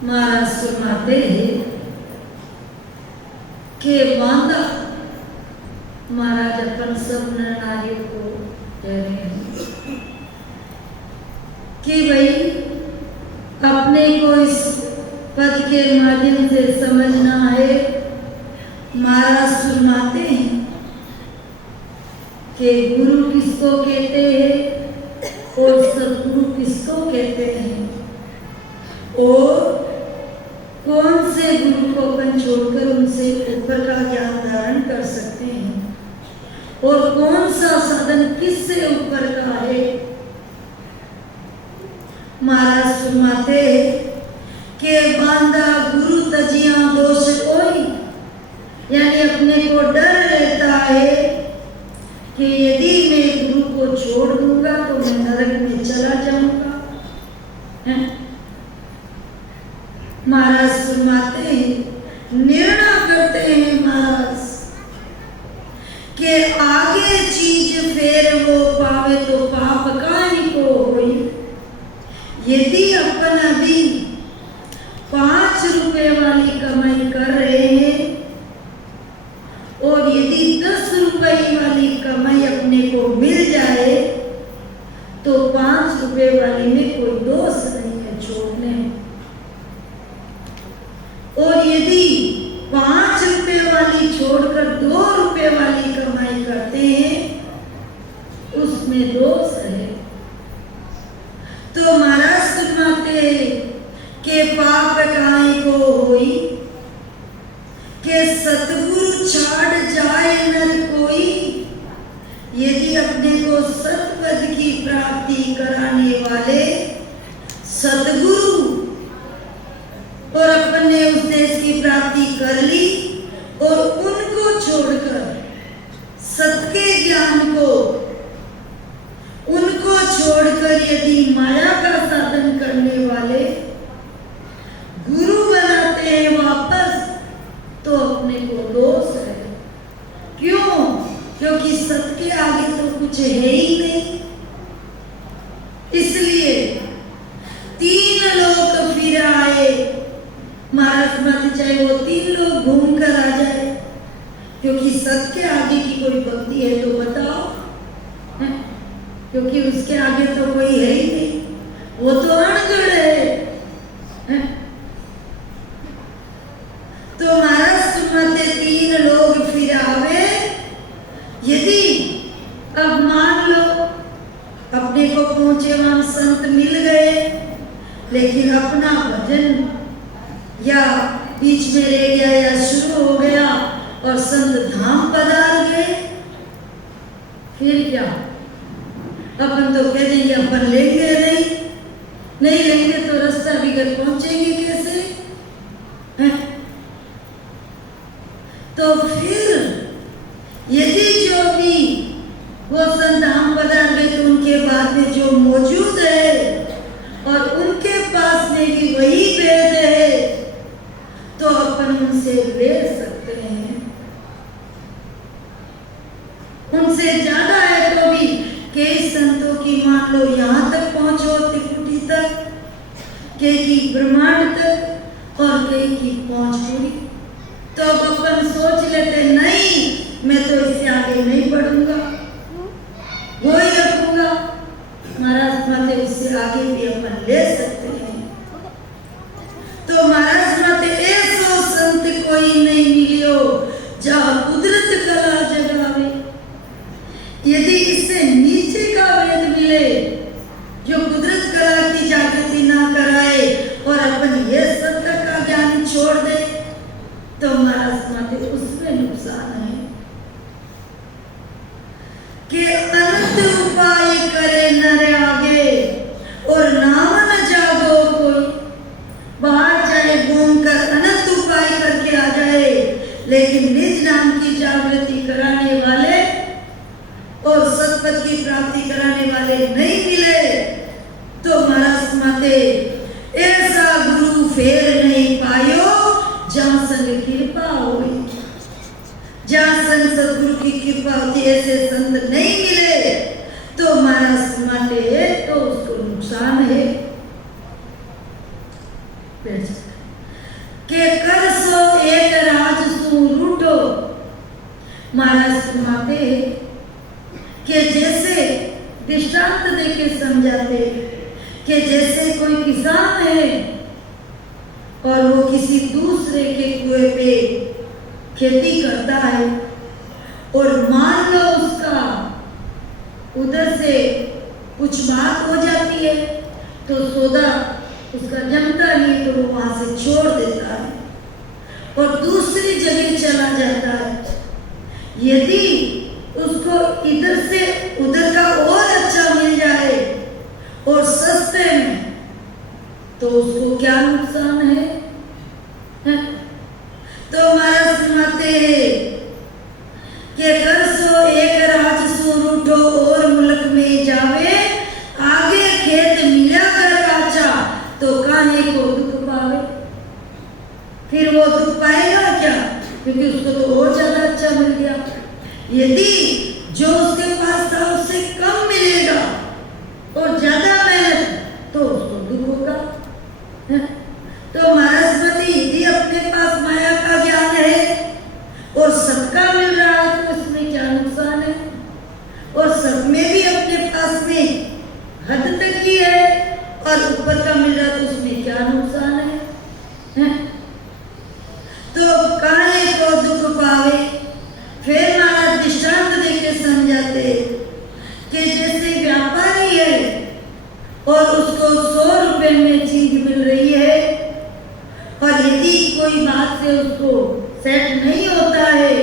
महाराज सुनाते हैं कि माता महाराज अपन सब नर नारियों को कह रहे हैं कि भाई अपने को इस पद के माध्यम से समझना है। महाराज सुनाते हैं कि गुरु किसको कहते हैं और सदगुरु किसको कहते हैं, और कौन से गुरु को अपन छोड़कर उनसे ऊपर का ज्ञान धारण कर सकते हैं, और कौन सा साधन किससे ऊपर का है। महाराज फरमाते कि बांधा गुरु तजिया दोष कोई, यानी अपने को डर रहता है कि यदि मैं गुरु को छोड़ दूंगा तो मैं नरक में चला जाऊंगा। महाराज फरमाते हैं, निर्णय करते हैं महाराज कि आगे चीज फेर वो पावे तो पाप काहे को होई। यदि अपन अभी 5 रुपए वाली कमाई कर रहे हैं और यदि 10 रुपए वाली कमाई अपने को मिल जाए तो 5 रुपए वाली में कोई दोष नहीं है छोड़ने। और यदि 5 रुपए वाली छोड़कर 2 रुपए वाली कमाई करते हैं उसमें दोष है। तो महाराज सुनाते कि पाप काहे को होई, कि सतगुरु छाड़ जाए नर कोई। यदि अपने को सतपद की प्राप्ति कराने वाले सतगुरु और अपन ने उस देश की प्राप्ति कर ली और उनको छोड़कर सत्य ज्ञान को उनको छोड़कर यदि माया का साधन करने वाले गुरु बनाते हैं वापस तो अपने को दोष है। क्यों? क्योंकि सत्य के आगे तो कुछ है ही नहीं। इसलिए 3 लोग फिर आए महाराज माते, चाहे वो 3 लोग घूम कर आ जाए, क्योंकि सत्य के आगे की कोई भक्ति है तो बताओ, क्योंकि उसके आगे तो कोई है ही नहीं, वो तो अनगढ़ है। तो महाराज सुनाते 3 लोग फिर आवे। यदि अब मान लो अपने को पहुंचेवान संत मिल गए, लेकिन अपना भजन या बीच में रह गया या शुरू हो गया और संत धाम पधार गए, फिर क्या? अपन तो कह देंगे अपन लेंगे नहीं लेंगे तो रास्ता बिगड़ पहुंचेंगे कैसे? तो फिर यदि जो भी वो संत धाम पधार गए तो उनके बाद में जो मौजूद है के की ब्रह्मांड तक और कई की पहुंच पूरी। तो अब अपन सोच लेते नहीं मैं तो इससे आगे नहीं बढ़ूंगा, वो ही रखूंगा। महाराज माते उससे आगे भी अपन ले सकते हैं। तो महाराज माते ऐसो संत कोई नहीं मिलियो जहाँ कुदरत कला जगावे। यदि इससे नीचे का वेद मिले जो कुदरत कला की जागृति ना कराए और अपन ये सत्य का ज्ञान छोड़ दे तो महाराज माते उसमें नुकसान है कि अनंत उपाय करे नर आगे और नाम न जागो कोई। बाहर जाए घूम कर अनंत उपाय करके आ जाए लेकिन निज नाम की जागृति कराने वाले और सतपथ की प्राप्ति कराने वाले नहीं मिले तो महाराज माते ऐसा गुरु फेर नहीं पायो जहाँ संग कृपा हुई। जहाँ संग सदगुरु की कृपा होती ऐसे संत नहीं मिले तो महाराज माते तो उसको नुकसान है। के कर सो एक राज सु रूठो। महाराज माते कि जैसे दृष्टांत देके समझाते कि जैसे कोई किसान है और वो किसी दूसरे के कुएं पे खेती करता है और मान लो उसका उधर से कुछ बात हो जाती है तो सौदा उसका जमता नहीं तो वो वहां से छोड़ देता है और दूसरी जगह चला जाता है। यदि उसको इधर से उधर का और अच्छा मिल जाए और सस्ते में तो उसको क्या नुकसान है? तो महाराज सुनाते हैं कि कर सो एक राज सो रूठो और मुल्क में जावे आगे खेत मिला कर अच्छा तो काहे को दुख पावे। फिर वो दुख पाएगा क्या क्योंकि उसको तो और ज्यादा अच्छा मिल गया। यदि जो उसके पास था उससे कम मिलेगा और ज्यादा मेहनत तो उसको दुख होगा। तो महाराज यदि अपने पास माया का ज्ञान है और सबका मिल रहा है तो इसमें क्या नुकसान है? और सब में भी अपने पास में हद तक ही है और ऊपर का मिल रहा है तो उसमें क्या नुकसान है? तो काहे को दुख पावे। फिर महाराज दृष्टांत देके समझाते कि जैसे व्यापारी है और उसको 100 रुपए में चीज मिल रही है और यदि कोई बात से उसको सेट नहीं होता है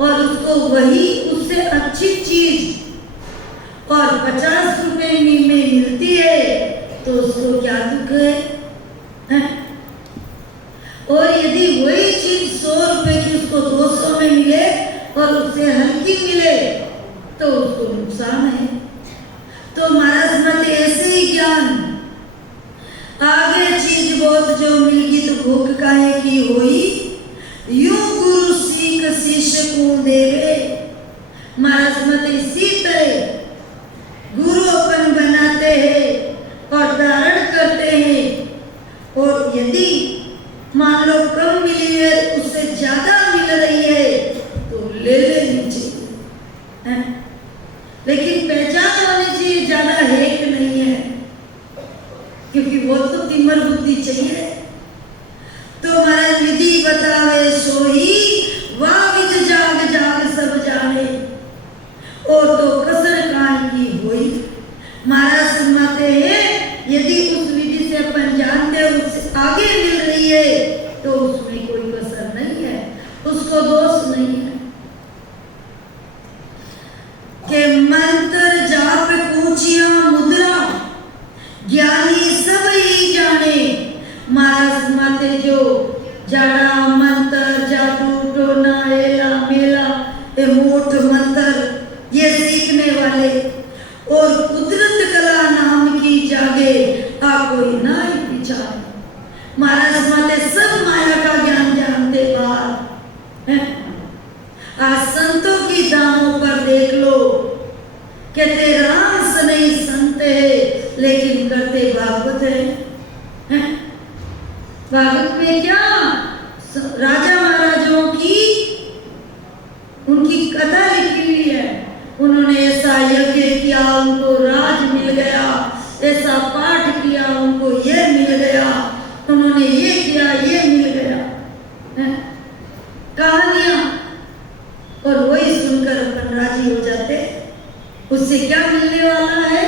और उसको वही उससे अच्छी चीज और 50 रुपए में मिलती है तो उसको क्या दुख है? और यदि वही चीज 100 रुपए की उसको 200 में मिले और उससे हल्की मिले तो उसको नुकसान है। तो महाराज मत ऐसे ही ज्ञान आगे चीज बहुत जो मिलगी तो भूख काहे की होई यूं गुरु सीख शिष्य को देवे। महाराज मत इसी तरह गुरु अपन बनाते हैं और धारण करते हैं और यदि मान लो कम मिली है उससे ज्यादा मिल रही है तो ले लेनी चाहिए लेकिन पहचान होनी चाहिए ज्यादा है कि नहीं है क्योंकि वो तो तिमर बुद्धि चाहिए। तो महाराज विधि बतावे सोही वाह विध जाग जाग सब जाने और तो कसर काहे की होई। महाराज सुनाते हैं यदि उस विधि से अपन जानते हैं उससे आगे मिल रही है तो उसमें कोई कसर नहीं है, उसको दोष नहीं है। के मंत्र जाप पूछिया मुद्रा ज्ञानी सब ही जाने। महाराज माते जो जाड़ा मंत्र जादू टोना एला मेला ए मोठ मंत्र ये सीखने वाले और कुदरत कला नाम की जागे आ कोई ना ही पीछा। महाराज माते सब माया का ज्ञान जानते बाहर आज संतों की दामों पर देख लो कहते रास नहीं संत है लेकिन करते भागवत है। भागवत में क्या राजा महाराजाओं की उनकी कथा लिखी हुई है। उन्होंने ऐसा यज्ञ किया, उनको राज मिल गया, ऐसा पाठ किया, उनको ये मिल गया, उन्होंने ये किया, ये मिल गया, कहानियां। और वही सुनकर अपन राजी हो जाते। उससे क्या मिलने वाला है?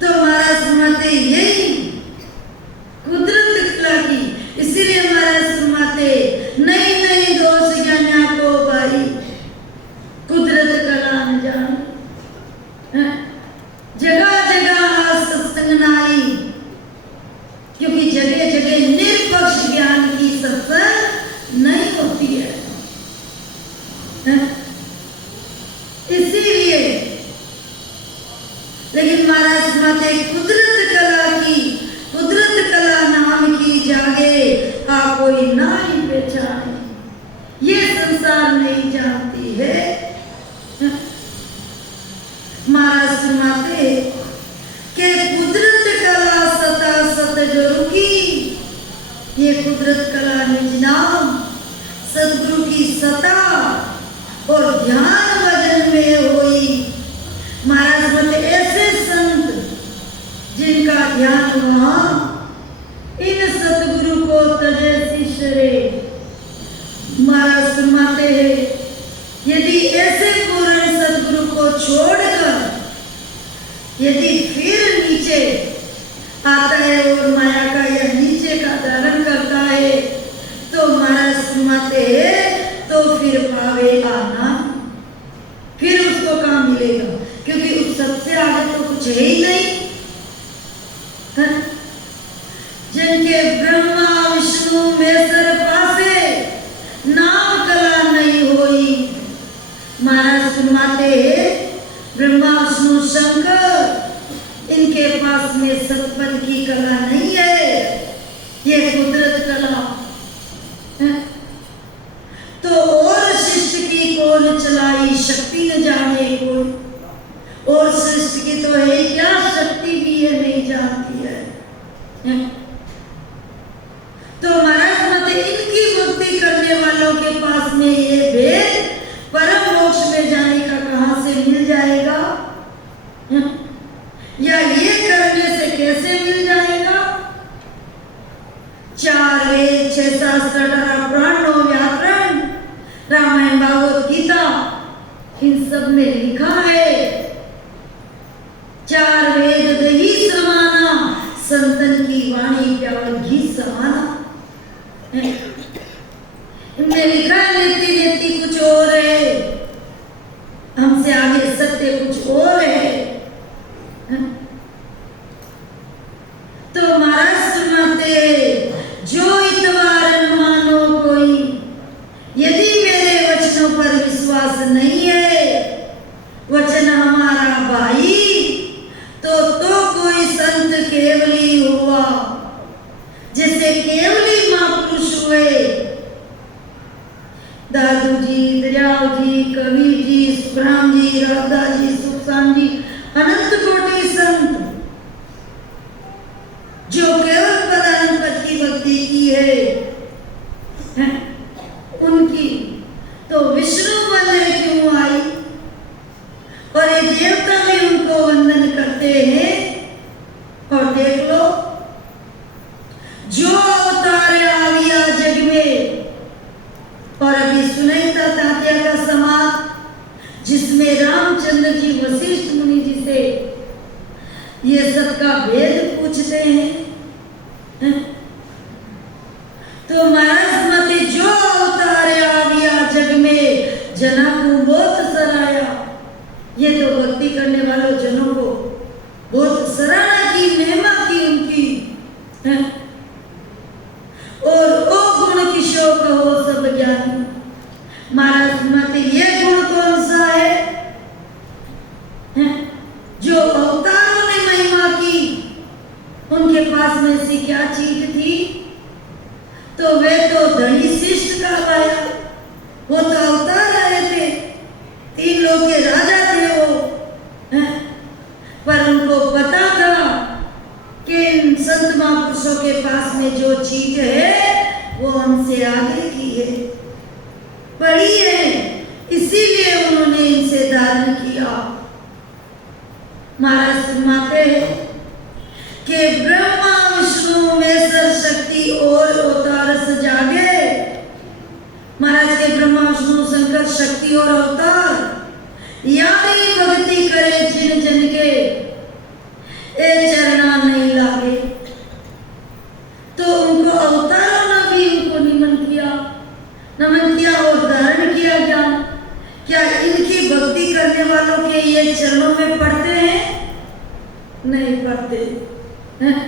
तो महाराज सुनाते यही कुदरत कला की, इसीलिए महाराज सुनाते नई नई दोष ज्ञाना को भाई कुदरत कला न जान, जगह जगह सत्संग नाई, क्योंकि जगह जगह निरपक्ष ज्ञान की सत्संग नहीं होती है। इसीलिए लेकिन महाराज सुनाते कुदरत कला की, कुदरत कला नाम की जागे आ कोई ना ही पहचाने, ये संसार नहीं जानती है। महाराज सुनाते कि कुदरत कला सता सत जो रुकी, ये कुदरत कला निज नाम सतगुरु की सता और ध्यान भजन में हुई। महाराज बोले ऐसे संत जिनका ध्यान वहां, इन सतगुरु को तजे शिष्य रे। महाराज सुनाते हैं यदि ऐसे पूर्ण सतगुरु को छोड़कर यदि फिर नीचे आता है और माया का या नीचे का धारण करता है, तो महाराज सुनाते हैं तो फिर पावेगा ना, फिर उसको कहाँ मिलेगा? क्योंकि उस सबसे आगे तो कुछ है ही नहीं। जिनके ब्रह्मा विष्णु महेश्वर पासे नाम कला नहीं होई। महाराज सुनाते हैं ब्रह्मा विष्णु शंकर इनके पास में सतपथ की कला नहीं है, ये कुदरत कला है। तो और शिष्ट की कौन चलाई शक्ति न जाने कोई, और सृष्टि की तो है क्या शक्ति भी है नहीं जानती है। तो महाराज मत इनकी भक्ति करने वालों के पास में ये भेद परम मोक्ष में जाने का कहां से मिल जाएगा, या ये करने से कैसे मिल जाएगा? 4 वेद 6 शास्त्र 18 पुराण 9 व्याकरण रामायण भागवत गीता, इन सब में लिखा है 4 वेद दही समाना, संतन की वाणी प्यावर घी समाना। इनमें लिखा है नीति नीति कुछ और है, हमसे आगे सत्य कुछ और है। तो महाराज सुनाते जो इतवार मानो कोई, यदि मेरे वचनों पर विश्वास नहीं है, वचन हमारा भाई, तो कोई संत केवली हुआ, जैसे केवली महापुरुष हुए दादू जी, दरियाव जी, कबीर जी, सुखराम जी, रामदास जी, सुखसाम जी, अनंत कोटि संत जो केवल पदानंद की भक्ति की है, उनकी तो विष्णु वंदन क्यों आई, और ये देवता भी उनको वंदन करते हैं। और देख लो जो अवतार आविया जग में, और अभी सुनाई था तात्या का समाज जिसमें रामचंद्र जी वशिष्ठ मुनि जी से ये सबका भेद पूछते हैं। तो महाराज मते जो अवतार आविया जग में, जना को बहुत सराया, ये तो भक्ति करने वालों जनों को बहुत सराहना की, महिमा की उनकी, और ओ गुण किशोर कहो सब ज्ञानी। महाराज सुनाते ये गुण कौन सा है? जो अवतारों ने महिमा की, उनके पास में से क्या चीज थी? तो वे तो धनी शिष्ट का लाया, वो तो अवतार आए थे, 3 लोग के राजा थे वो, पर उनको पता था महापुरुषों के पास में जो चीज है वो हमसे आगे की है, बड़ी है, इसीलिए उन्होंने इनसे धारण किया। महाराज फरमाते हैं कि ब्रह्मा विष्णु महेश्वर शक्ति और अवतार जागे। महाराज के ब्रह्मा विष्णु शंकर शक्ति और अवतार यानी भक्ति करे जिन जन के ए चरणा नहीं लागे, तो उनको अवतारों ने भी उनको नमन किया और धारण किया ज्ञान। क्या इनकी भक्ति करने वालों के ये चरणों में पड़ते हैं? नहीं पड़ते हैं।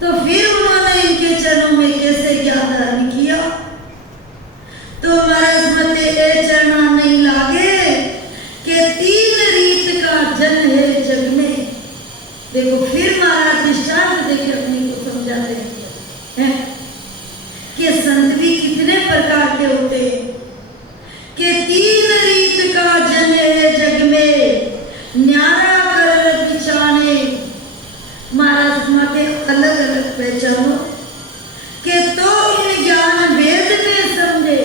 तो फिर उन्होंने इनके चरणों में कैसे ज्ञान धारण किया? तो महाराज मते ए चरणा नहीं लागे कि 3 रीत का जन है जग में। देखो फिर महाराज दृष्टांत देके अपने को समझाते हैं कि संत भी कितने प्रकार के होते हैं कि 3 रीत का जन है जग में, न्यारा कर पिछाने। महाराज माते अलग अलग पहचानो कि तो इन ज्ञान वेद में समझे।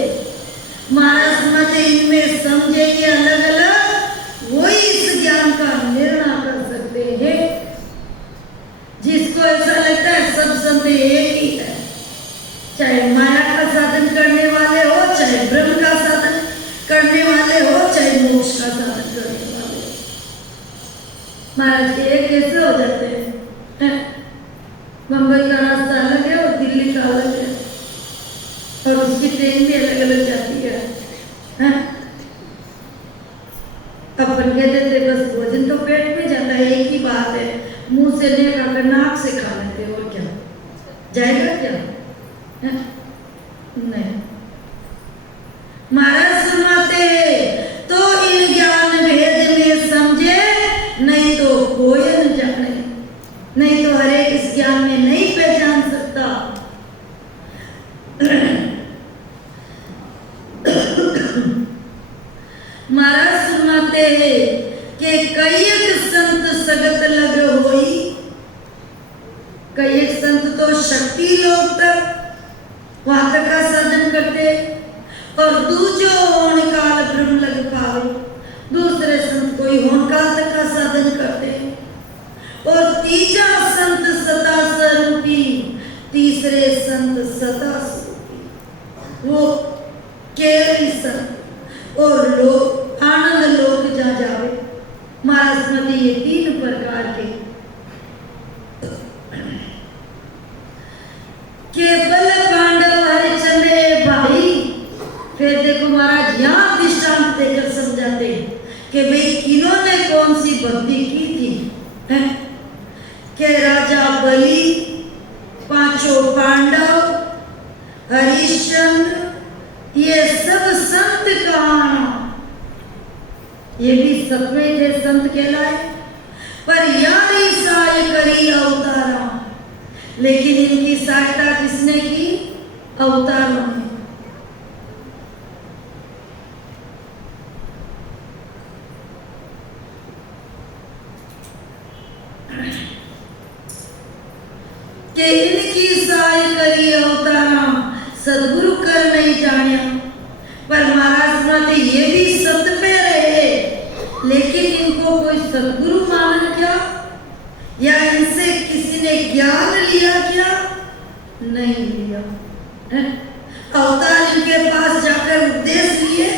महाराज माते इनमें समझे कि अलग अलग वही इस ज्ञान का निर्णय कर सकते हैं। जिसको ऐसा लगता है सब संत एक ही है, चाहे माया का साधन करने वाले हो, चाहे ब्रह्म का साधन करने वाले हो, चाहे मोक्ष का साधन करने वाले हो। महाराज के एक कैसे हो जाते हैं? मुंबई का रास्ता अलग है और दिल्ली का अलग है, और उसकी ट्रेन भी अलग अलग जाती है। अपन कहते थे बस भोजन तो पेट में जाता है, एक ही बात है, मुंह से नहीं खाकर नाक से खा लेते, और क्या जाएगा क्या? नहीं। महाराज सुनाते तो इन ज्ञान भेद में समझे, नहीं तो कोई न जाने, नहीं तो हर एक इस ज्ञान में नहीं पहचान सकता। महाराज सुनाते हैं कि कईक संत सगत लग होई। कईक संत तो शक्ति लोग तक वहां तक का साधन करते, और दूजो होन काल ब्रह्म लग पावे। दूसरे संत कोई होन काल तक का साधन करते, और तीजा संत सदा स्वरूपी, तीसरे संत सदा स्वरूपी वो केवल संत और लोग आनंद लोक जा जावे। महाराज मते ये 3 प्रकार के केवल पांडव हरिचंद्र भाई। फिर देखो महाराज यहाँ दृष्टांत देकर समझाते कि भाई किन्होंने कौन सी भक्ति की थी? कि राजा बलि, 5 पांडव, हरिश्चंद्र, ये सब संत कहाना, ये भी सतवें थे संत कहलाए। पर यारी साय करी अवतारा, लेकिन इनकी सहायता किसने की? अवतारों ने। कि इनकी सहाय करी अवतारा, सदगुरु कर नहीं जानिया। पर महाराज माते ये भी सत पे रहे, लेकिन इनको कोई सदगुरु माना क्या? या इनसे किसी ने ज्ञान लिया क्या? नहीं लिया। अवतार इनके पास जाकर उपदेश लिए?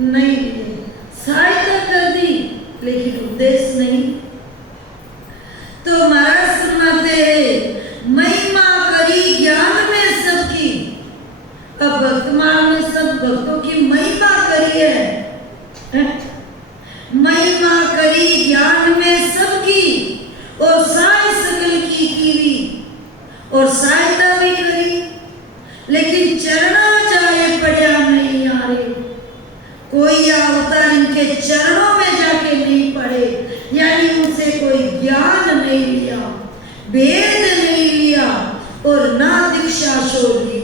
नहीं लिए। सहायता कर दी, लेकिन उपदेश नहीं। तो महाराज सुनाते हैं महिमा करी ज्ञान में सबकी। अब वर्तमान में सब भक्तों की महिमा करी है, महिमा करी ज्ञान में सबकी, और साय सकल की कीवी, और सहायता भी करी, लेकिन चरणा जाए पड़ा नहीं आ रहे। कोई अवतार इनके चरणों में जाके नहीं पड़े, यानी उनसे कोई ज्ञान नहीं लिया, वेद नहीं लिया, और ना दीक्षा छोड़ दी।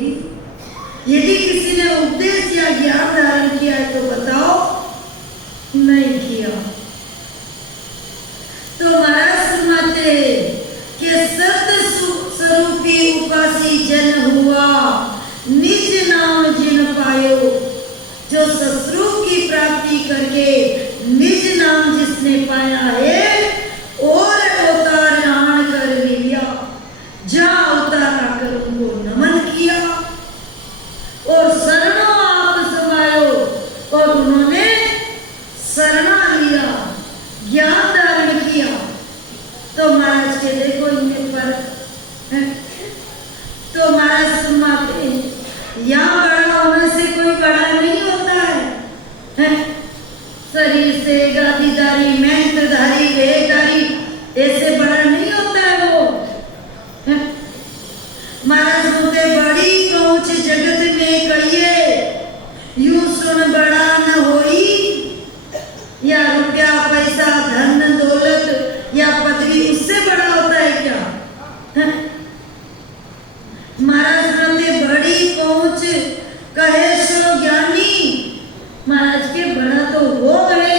यदि किसी ने उपदेश या ज्ञान धारण किया है तो बताओ? नहीं किया। तो महाराज सुनाते हैं कि सत्य स्वरूपी उपासी जन हुआ, निज नाम जिन पायो। जो सतस्वरूप की प्राप्ति करके निज नाम जिसने पाया है, और अवतार आन कर लिया, जहाँ अवतार आकर उनको नमन किया और शरणों आप समायो, और उन्होंने शरणा लिया, ज्ञान धारण किया। तो महाराज के देखो इनमें फर्क है। तो महाराज फरमाते हैं, यहाँ बड़ा होने से कोई बड़ा नहीं होता है? शरीर से गादीदारी, मेहनतधारी, वेहदारी, ऐसे बड़ा नहीं होता है वो। महाराज बोलते बड़ी पहुंच जगत में कहिए, यूं सुन बड़ा न होई, या रुपया पैसा धन दौलत या पदवी उससे बड़ा होता है क्या? महाराज बोलते बड़ी पहुंच कहे सो ज्ञानी। महाराज के बड़ा तो वो है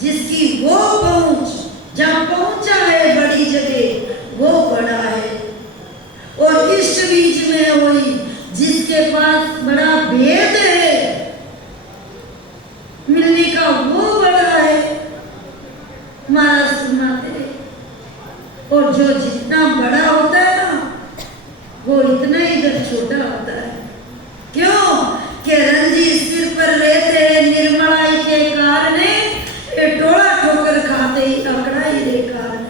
जिसकी वो पहुंच, जहां पहुंचा है बड़ी जगह, वो बड़ा है। और इष्ट बीज में हुई जिसके पास बड़ा भेद है मिलने का, वो बड़ा है। महाराज सुनाते, और जो जितना बड़ा होता है ना, वो इतना इधर छोटा होता है। क्यों? कि रंजी सिर पर रहते निर्मलाई के कारण, टोला ठोकर खाते ही अकड़ाई रे कारण।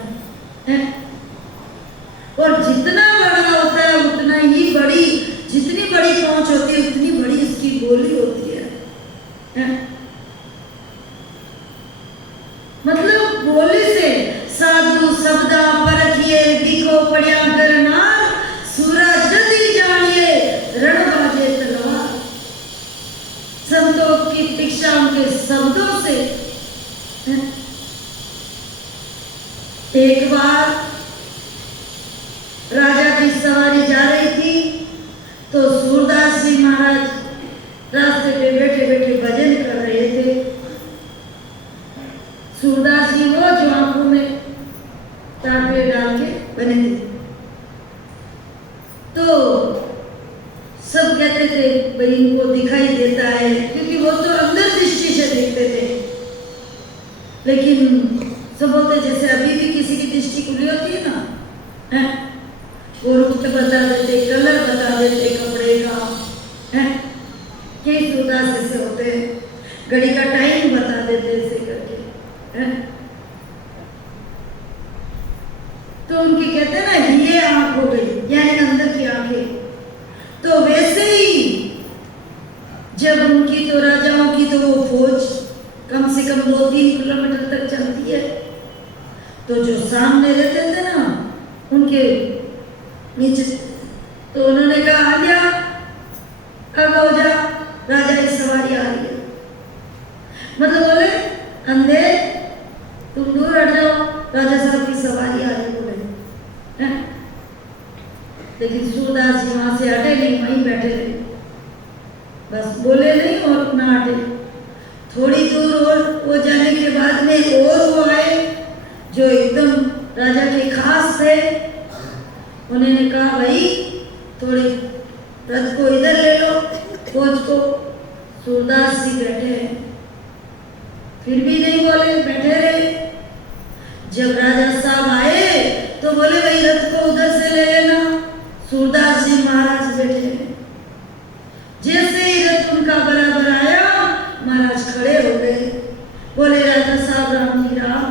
और जितना बड़ा होता है उतना ही बड़ी, जितनी बड़ी पहुंच होती है उतनी बड़ी इसकी बोली होती है। मतलब बोली से साधु शब्दा परखिए, दिखो पड़िया करनार, सूरा जल्दी जानिए रण बाजे तलवार। संतों की दीक्षा उनके शब्दों से। एक बार राजा की सवारी जा रही थी, तो सूरदास जी महाराज रास्ते पे बैठे बैठे भजन कर रहे थे। सूरदास जी वो जो आंखों में तांबे डाल के बने थे, तो सब कहते थे भाई इनको दिखाई देता है, क्योंकि वो तो अंदर दृष्टि से देखते थे। लेकिन सब बोलते जैसे अभी भी किसी की दृष्टि खुली होती है ना, वो रूप बता देते, कलर बता देते कपड़े का, कई सूरदास ऐसे होते हैं, घड़ी का टाइम बता देते ऐसे करके। तो उनकी कहते हैं ना ये आंख हो गई, यानी अंदर की आंखें। तो वैसे ही जब उनकी तो राजाओं की तो वो फौज कम से कम 2-3 किलोमीटर तक चलती है, तो जो सामने रहते थे ना उनके नीचे, तो उन्होंने कहा आ जा, कब हो जा, राजा की सवारी आ रही है। मतलब बोले अंधे तुम दूर हट जाओ, राजा साहब की सवारी आ रही बोले। लेकिन सूरदास जी वहां से हटे नहीं, वहीं बैठे रहे, बस बोले नहीं और ना हटे। थोड़ी दूर और वो जाने के बाद में और वो आए जो एकदम राजा के खास थे। उन्होंने कहा भाई थोड़ी रथ को इधर ले लो, फौज को। सूरदास जी बैठे हैं, फिर भी नहीं बोले, बैठे रहे। जब राजा साहब आए तो बोले भाई रथ को उधर से ले लेना। सूरदास जी महाराज बैठे हैं। जैसे ही रथ उनका बराबर आया, महाराज खड़े हो गए, बोले राजा साहब राम जी राम।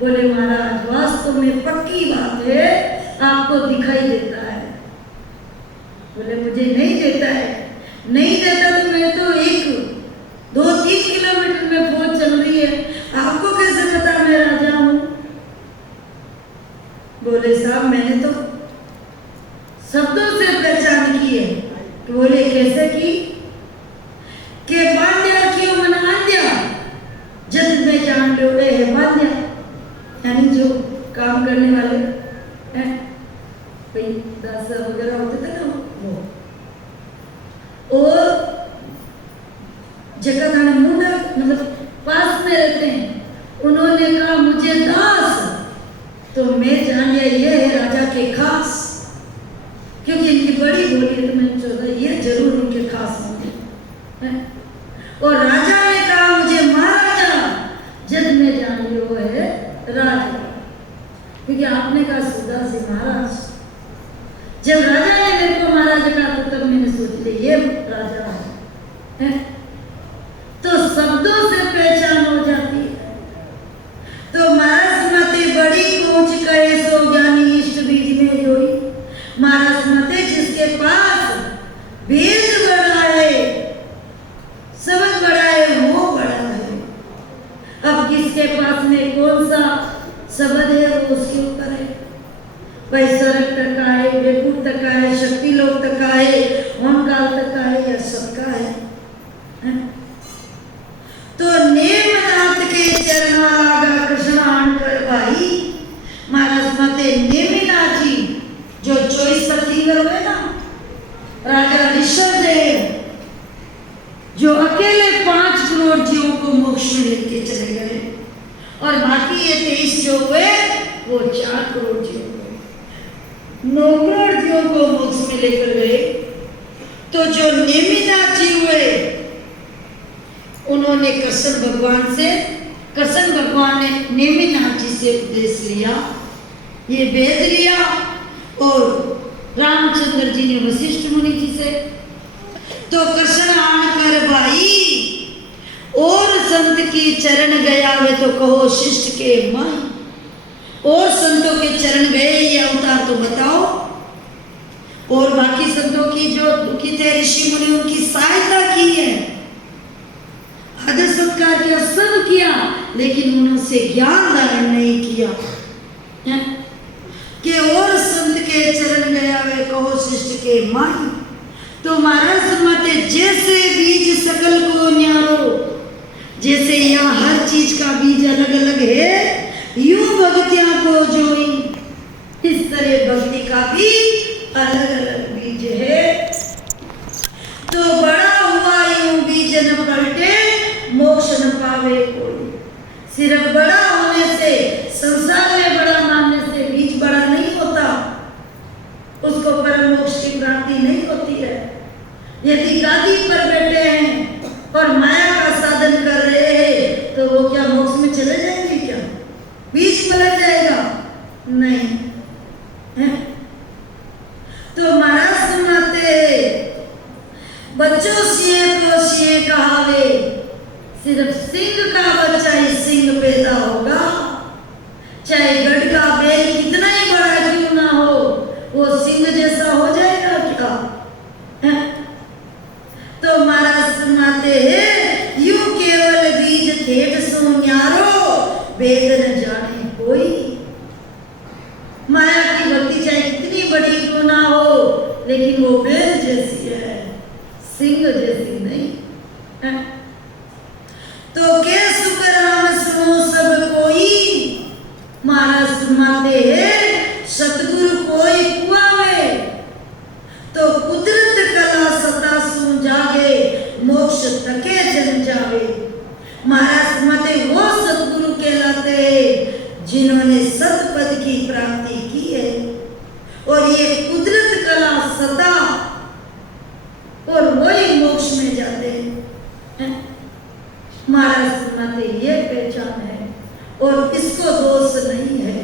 बोले महाराज वास्तव में पक्की बात है, आपको दिखाई देता है। बोले मुझे नहीं देता है, नहीं देता तो मैं तो 1-2-3 किलोमीटर में फौज चल रही है, आपको कैसे पता मैं राजा हूं? बोले साहब मैंने तो शब्दों से पहचान की है। तो बोले कैसे की? के बांध्या क्यों मन आंध्या, जद में जान लो है बांध्या, यानी जो काम करने वाले हैं, कोई दास वगैरह होते थे ना वो, और जगह थाने मुंडा मतलब पास में रहते हैं। उन्होंने कहा मुझे दास, तो मैं जान लिया ये है राजा के खास, क्योंकि इनकी बड़ी बोली है, तो मैंने सोचा ये जरूर इनके खास होंगे। और राजा ने कहा मुझे महाराजा, जब मैं जान लिया वो है राजा, क्योंकि आपने कहा सुधा से महाराज। जब राजा ने मेरे को महाराजा कहा तो तब मैंने सोच लिया ये राजा है। तो शब्दों से पहचान हो जाती है। तो महाराज मते बड़ी पहुंच गए सो ज्ञानी इष्ट बीज में जोई। महाराज मते जिसके पास वेद बड़ा है, शब्द बड़ा है, वो बड़ा है। अब किसके पास में कौन सा शब्द है वो उसके ऊपर है। भाई स्वर्ग तक का है, वैकुंठ तक का है, शक्ति लोक तक का है, ओंकार तक का है, या सबका है। तो नेमनाथ के चरणा लागा कृष्णान कर भाई। महाराज मते नेमिनाथ जी जो 24 पथिंगर हुए ना, राजा ऋषभदेव जो अकेले 5 करोड़ जीवों को मोक्ष में लेके चले गए, और बाकी ये 23 जो हुए वो 4 करोड़ जीव हुए, 9 करोड़ जीवों को मोक्ष में लेकर गए। तो जो नेमिनाथ जी हुए उन्होंने कृष्ण भगवान से, कृष्ण भगवान ने नेमिनाथ जी से उपदेश लिया, ये वेद लिया, और रामचंद्र जी ने वशिष्ठ मुनि जी से। तो कृष्ण आन कर भाई और संत की चरण गया वे, तो कहो शिष्ट के मन। और संतों के चरण गए ये अवतार तो बताओ, और बाकी संतों की जो दुखी थे ऋषि मुनि उनकी सहायता की है, आदर सत्कार किया, सब किया, लेकिन उनसे ज्ञान धारण नहीं किया कि और संत के चरण गया वे कहो शिष्ट के मन। तो महाराज मते जैसे बीज सकल को न्यारो, जैसे यहाँ हर चीज का बीज अलग अलग है, यूं भक्तियां को जोई, इस तरह भक्ति का भी अलग अलग बीज है। तो बड़ा हुआ यूं बीज न पलटे, मोक्ष न पावे कोई। सिर्फ बड़ा होने से, संसार में बड़ा मानने से बीज बड़ा नहीं होता, उसको परम मोक्ष की प्राप्ति नहीं होती है। यदि गादी पर बैठे हैं और माया का साधन कर रहे हैं तो वो क्या मोक्ष में चले जाएंगे? क्या बीज पलट जाएगा? नहीं है? तो महाराज सुनाते बच्चों सिए को सिए कहावे, सिर्फ सिंह का बच्चा ही सिंह पैदा होगा, चाहे गढ़ का बैल कितना ही बड़ा क्यों ना हो, वो सिंह जैसा हो जाएगा क्या? है? तो महाराज सुनाते हैं यूं केवल बीज ठेठ सो न्यारो, वेद न जाने कोई। माया की भक्ति चाहे कितनी बड़ी क्यों ना हो, लेकिन वो बैल जैसी है, सिंह जैसी नहीं है। तो के सुख राम सुनो सब कोई। महाराज सुनाते हैं सतगुरु कोई कुआवे, तो कुदरत कला सदा सु जागे, मोक्ष तके जन जावे। महाराज मते वो सतगुरु कहलाते हैं जिन्होंने सतपद की प्राप्ति की है, और ये कुदरत कला सदा, और वही मोक्ष में जाते हैं। महाराज सुनाते ये पहचान है, और इसको दोष नहीं है।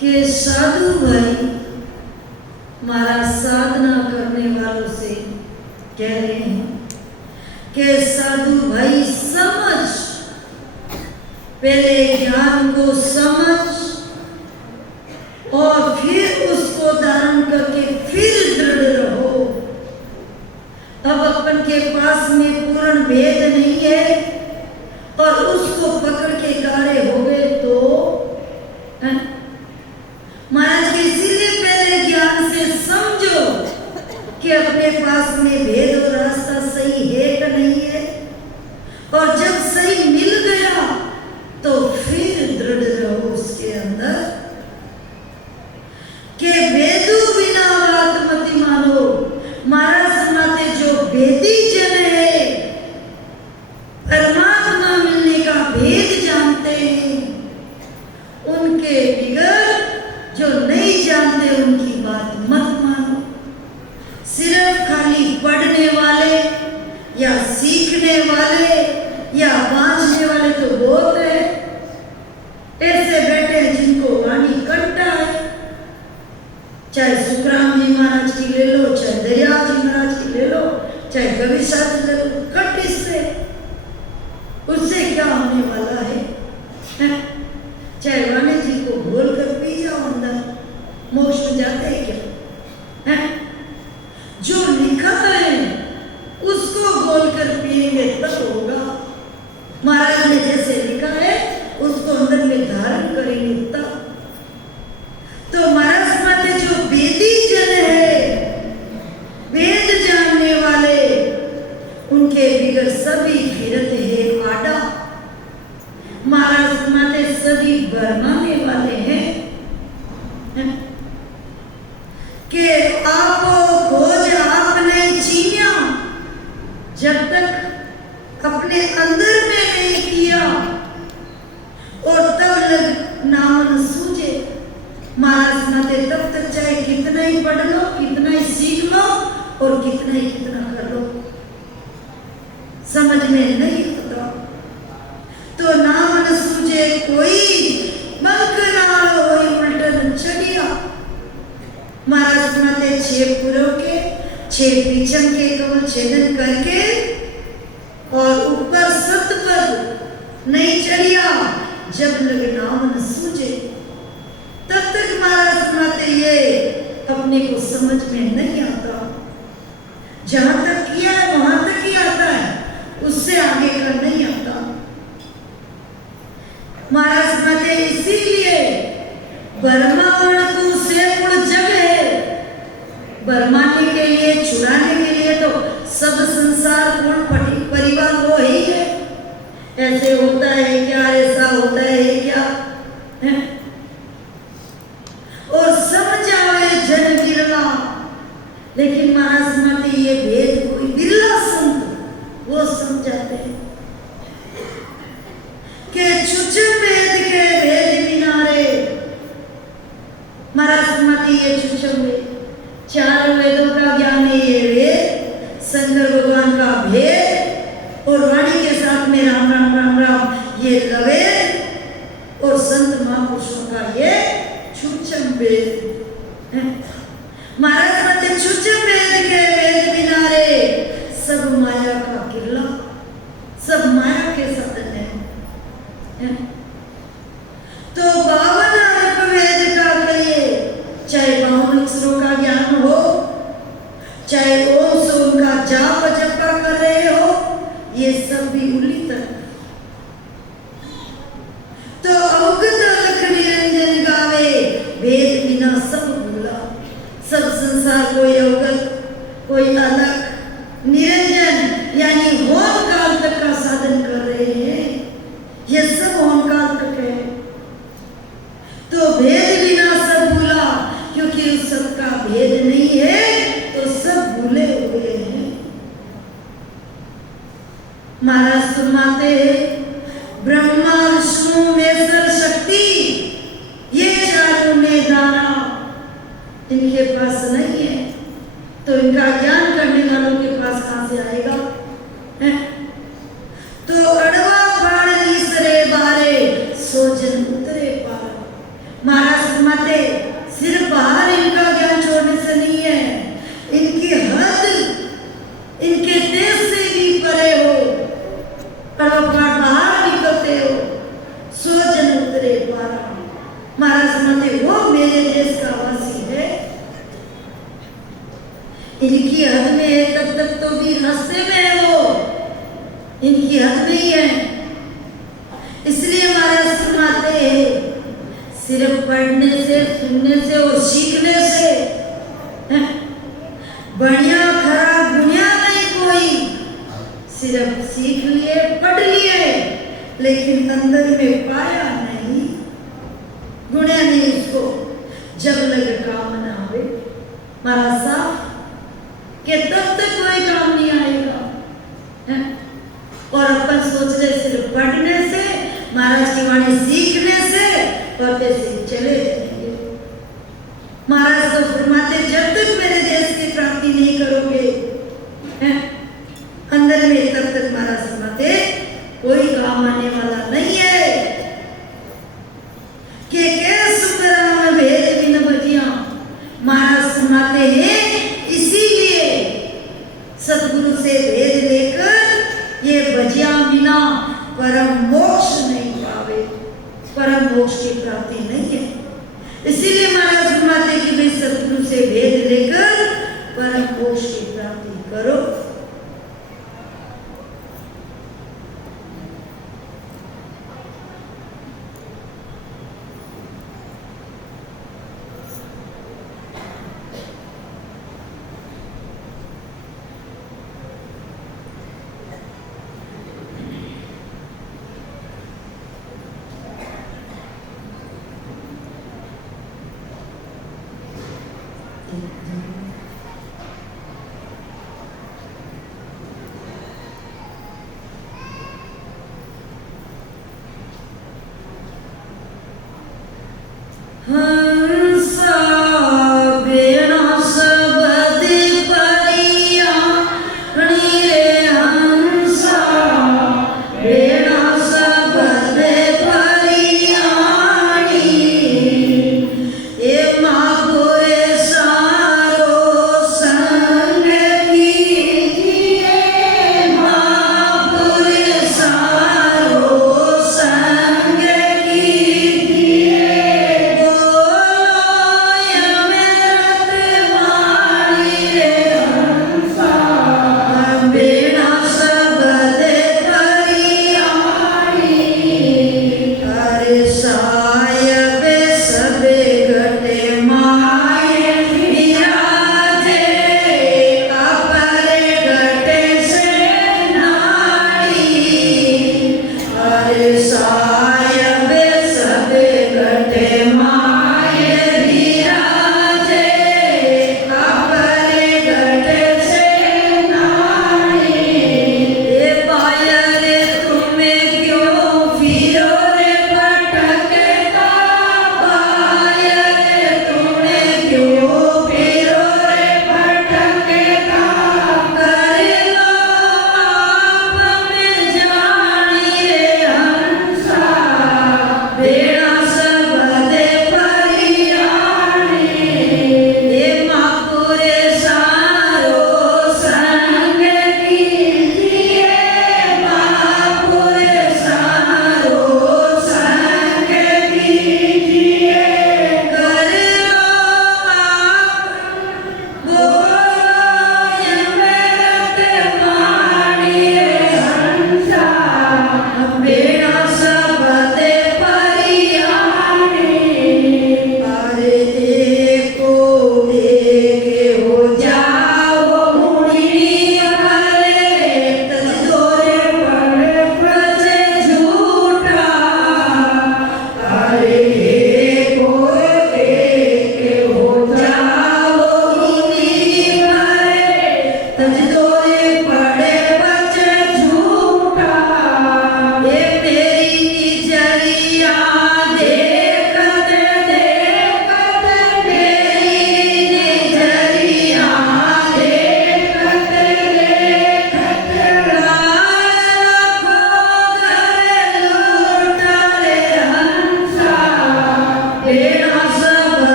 कि साधु भाई महाराज साधना करने वालों से कह रहे हैं कि साधु भाई समझ, पहले ज्ञान को समझ और फिर उसको धारण करके फिर दृढ़ रहो। अब अपन के पास में पूर्ण भेद नहीं है और उसको पकड़ के गाड़े हो गए तो महाराज के इसीलिए पहले ज्ञान से समझो कि अपने पास में भेद और रास्ता सही है कि नहीं है, और जब सही मिल गया तो फिर दृढ़ रहो उसके अंदर। जिनको वाणी कंटा है, चाहे सुखराम जी महाराज की ले लो, चाहे दरिया जी महाराज की ले लो, चाहे कवि साहब ले लो, कट इससे, उससे क्या होने वाला है? चाहे वाणी जी को घोल कर पी जाओ अंदर, मोक्ष में जाते हैं क्या? है? जो लिखा है उसको घोल कर पिएंगे तब होगा। महाराज ने जैसे लिखा है उसको अंदर में धारण करेंगे तब। तो महाराज माते जो वेदी जन है, वेद जानने वाले, उनके बिगड़ सभी फिरत है आडा। महाराज माते सभी बरमाने वाले हैं कि आपको खोज आपने चीनिया, जब तक अपने अंदर में नहीं किया और तब लग नाम सूझे। महाराज माते तब तक चाहे कितना ही पढ़ लो, कितना ही सीख लो और कितना कर लो, समझ में नहीं आता। तो नाम न सूझे कोई, बंक ना होई उल्टन चढ़िया। महाराज माते 6 पुरों के 6 पीछम के कमल छेदन करके और ऊपर सत पर नहीं चढ़िया, जब लगे नाम न सूझे। तब तक महाराज माते ये अपने को समझ में नहीं आता। जहां तक किया है वहां तक ही आता है, उससे आगे का नहीं आता। महाराज माते इसीलिए बरमावण को से गुण जग है। बरमाने के लिए, छुड़ाने के लिए तो सब संसार गुण परिवार वो ही है। ऐसे होता है क्या, ऐसा होता है क्या है? और समझ आवे जन बिरला। लेकिन महाराज माते ये वेद कोई बिरला संत वो समझाते हैं कि छुचन वेद के वेद किनारे। महाराज माते ये छुचन वेद, 4 वेदों का ज्ञान है ये वेद, शंकर भगवान का भेद और वाणी के साथ में राम राम राम राम ये लवे और संत महापुरुषों का ये छुचन वेद। महाराज माते छुचन वेद के वेद किनारे सब माया का किरला, सब माया के साधन है। तो 52 अर्क वेद का करिए, चाहे 52 अक्षरों का ज्ञान हो, चाहे ओम सोम का जाप जपा कर रहे हो, ये सब भी उली तक। तो अवगत अलख निरंजन गावे, वेद बिना सब भूला। सब संसार कोई अवगत, कोई अलख, निरंजन यानी होम काल तक का साधन कर रहे हैं। ये सब होम काल तक है। तो भेद बिना सब भूला, क्योंकि उस सब का भेद नहीं है तो सब भूले हुए हैं। महाराज सुनाते हैं ब्रह्मा विष्णु महेश्वर शक्ति ये चारों ने दाना इनके पास नहीं है, तो इनका ज्ञान करने वालों के पास कहां से आएगा? है? तो अड़वा बाण ईसरे बारे सोजन उतरे पार। महाराज माते सिर्फ बाहर इनका ज्ञान छोड़ने से नहीं है, इनकी हद इनके देश से भी परे हो, बाहर निकलते हो, सोजन उतरे पार। महाराज माते वो मेरे देश का वासी है, इनकी हद में है, तब तक तो भी रास्ते में है वो, इनकी हद में ही है। इसलिए महाराज सुनाते हैं सिर्फ पढ़ने से, सुनने से और सीखने से बढ़िया खराब दुनिया नहीं कोई। सिर्फ सीख लिए, पढ़ लिए, लेकिन अंदर में पाया नहीं, गुणा नहीं उसको, जब लगे काम ना आवे। महाराज साहब कि तब तक कोई काम नहीं आएगा है? और अपन सोच रहे सिर्फ पढ़ने से, महाराज की वाणी सीखने से और ऐसे चले जाएंगे। महाराज तो फरमाते जब तक मेरे देश की प्राप्ति नहीं करोगे है? अंदर में, तब तक महाराज फरमाते कोई काम आने वाला नहीं है। कि कैसे परम मोक्ष की प्राप्ति नहीं है। इसीलिए महाराज फरमाते कि वे सतगुरु से भेद लेकर परम मोक्ष की प्राप्ति करो। हंसा बेड़ा शब्द परिया णी रे हंसा बेड़ा शब्द परिया णी ए मागो ए सारो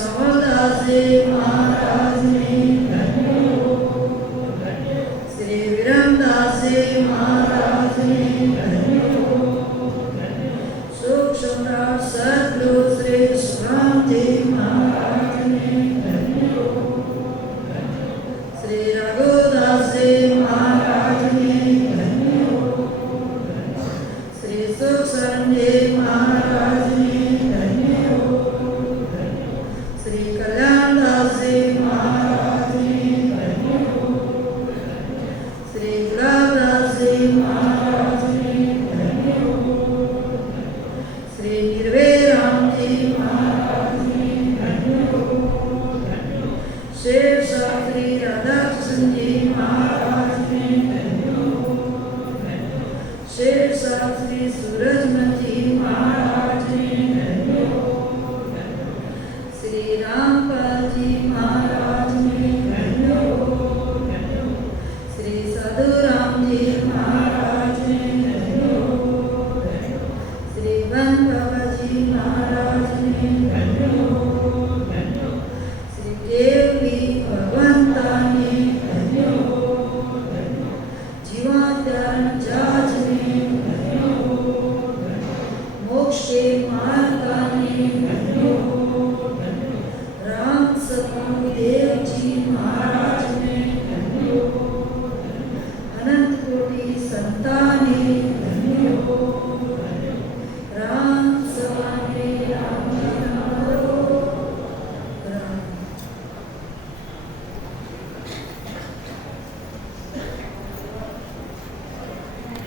समरदास जी महाराज ने धन्य हो, श्री वीरमदास जी महाराज ने धन्य हो, सुख सम्राट सद्गुरु श्री सुराम जी महाराज ने धन्य हो, श्री रघुदास जी महाराज ने धन्य हो, श्री सुखशरण जी महाराज ने धन्य हो, श्री कल्याणदास जी महाराज ने धन्य हो, श्री गुलाबदास जी महाराज ने धन्य हो, श्री निर्वेराम जी महाराज ने धन्य हो, शेर शास्त्री राधाकृष्ण जी महाराज ने धन्य हो, शेर शास्त्री सूरजमल जी महाराज ने धन्य हो, श्री रामपाल जी महाराज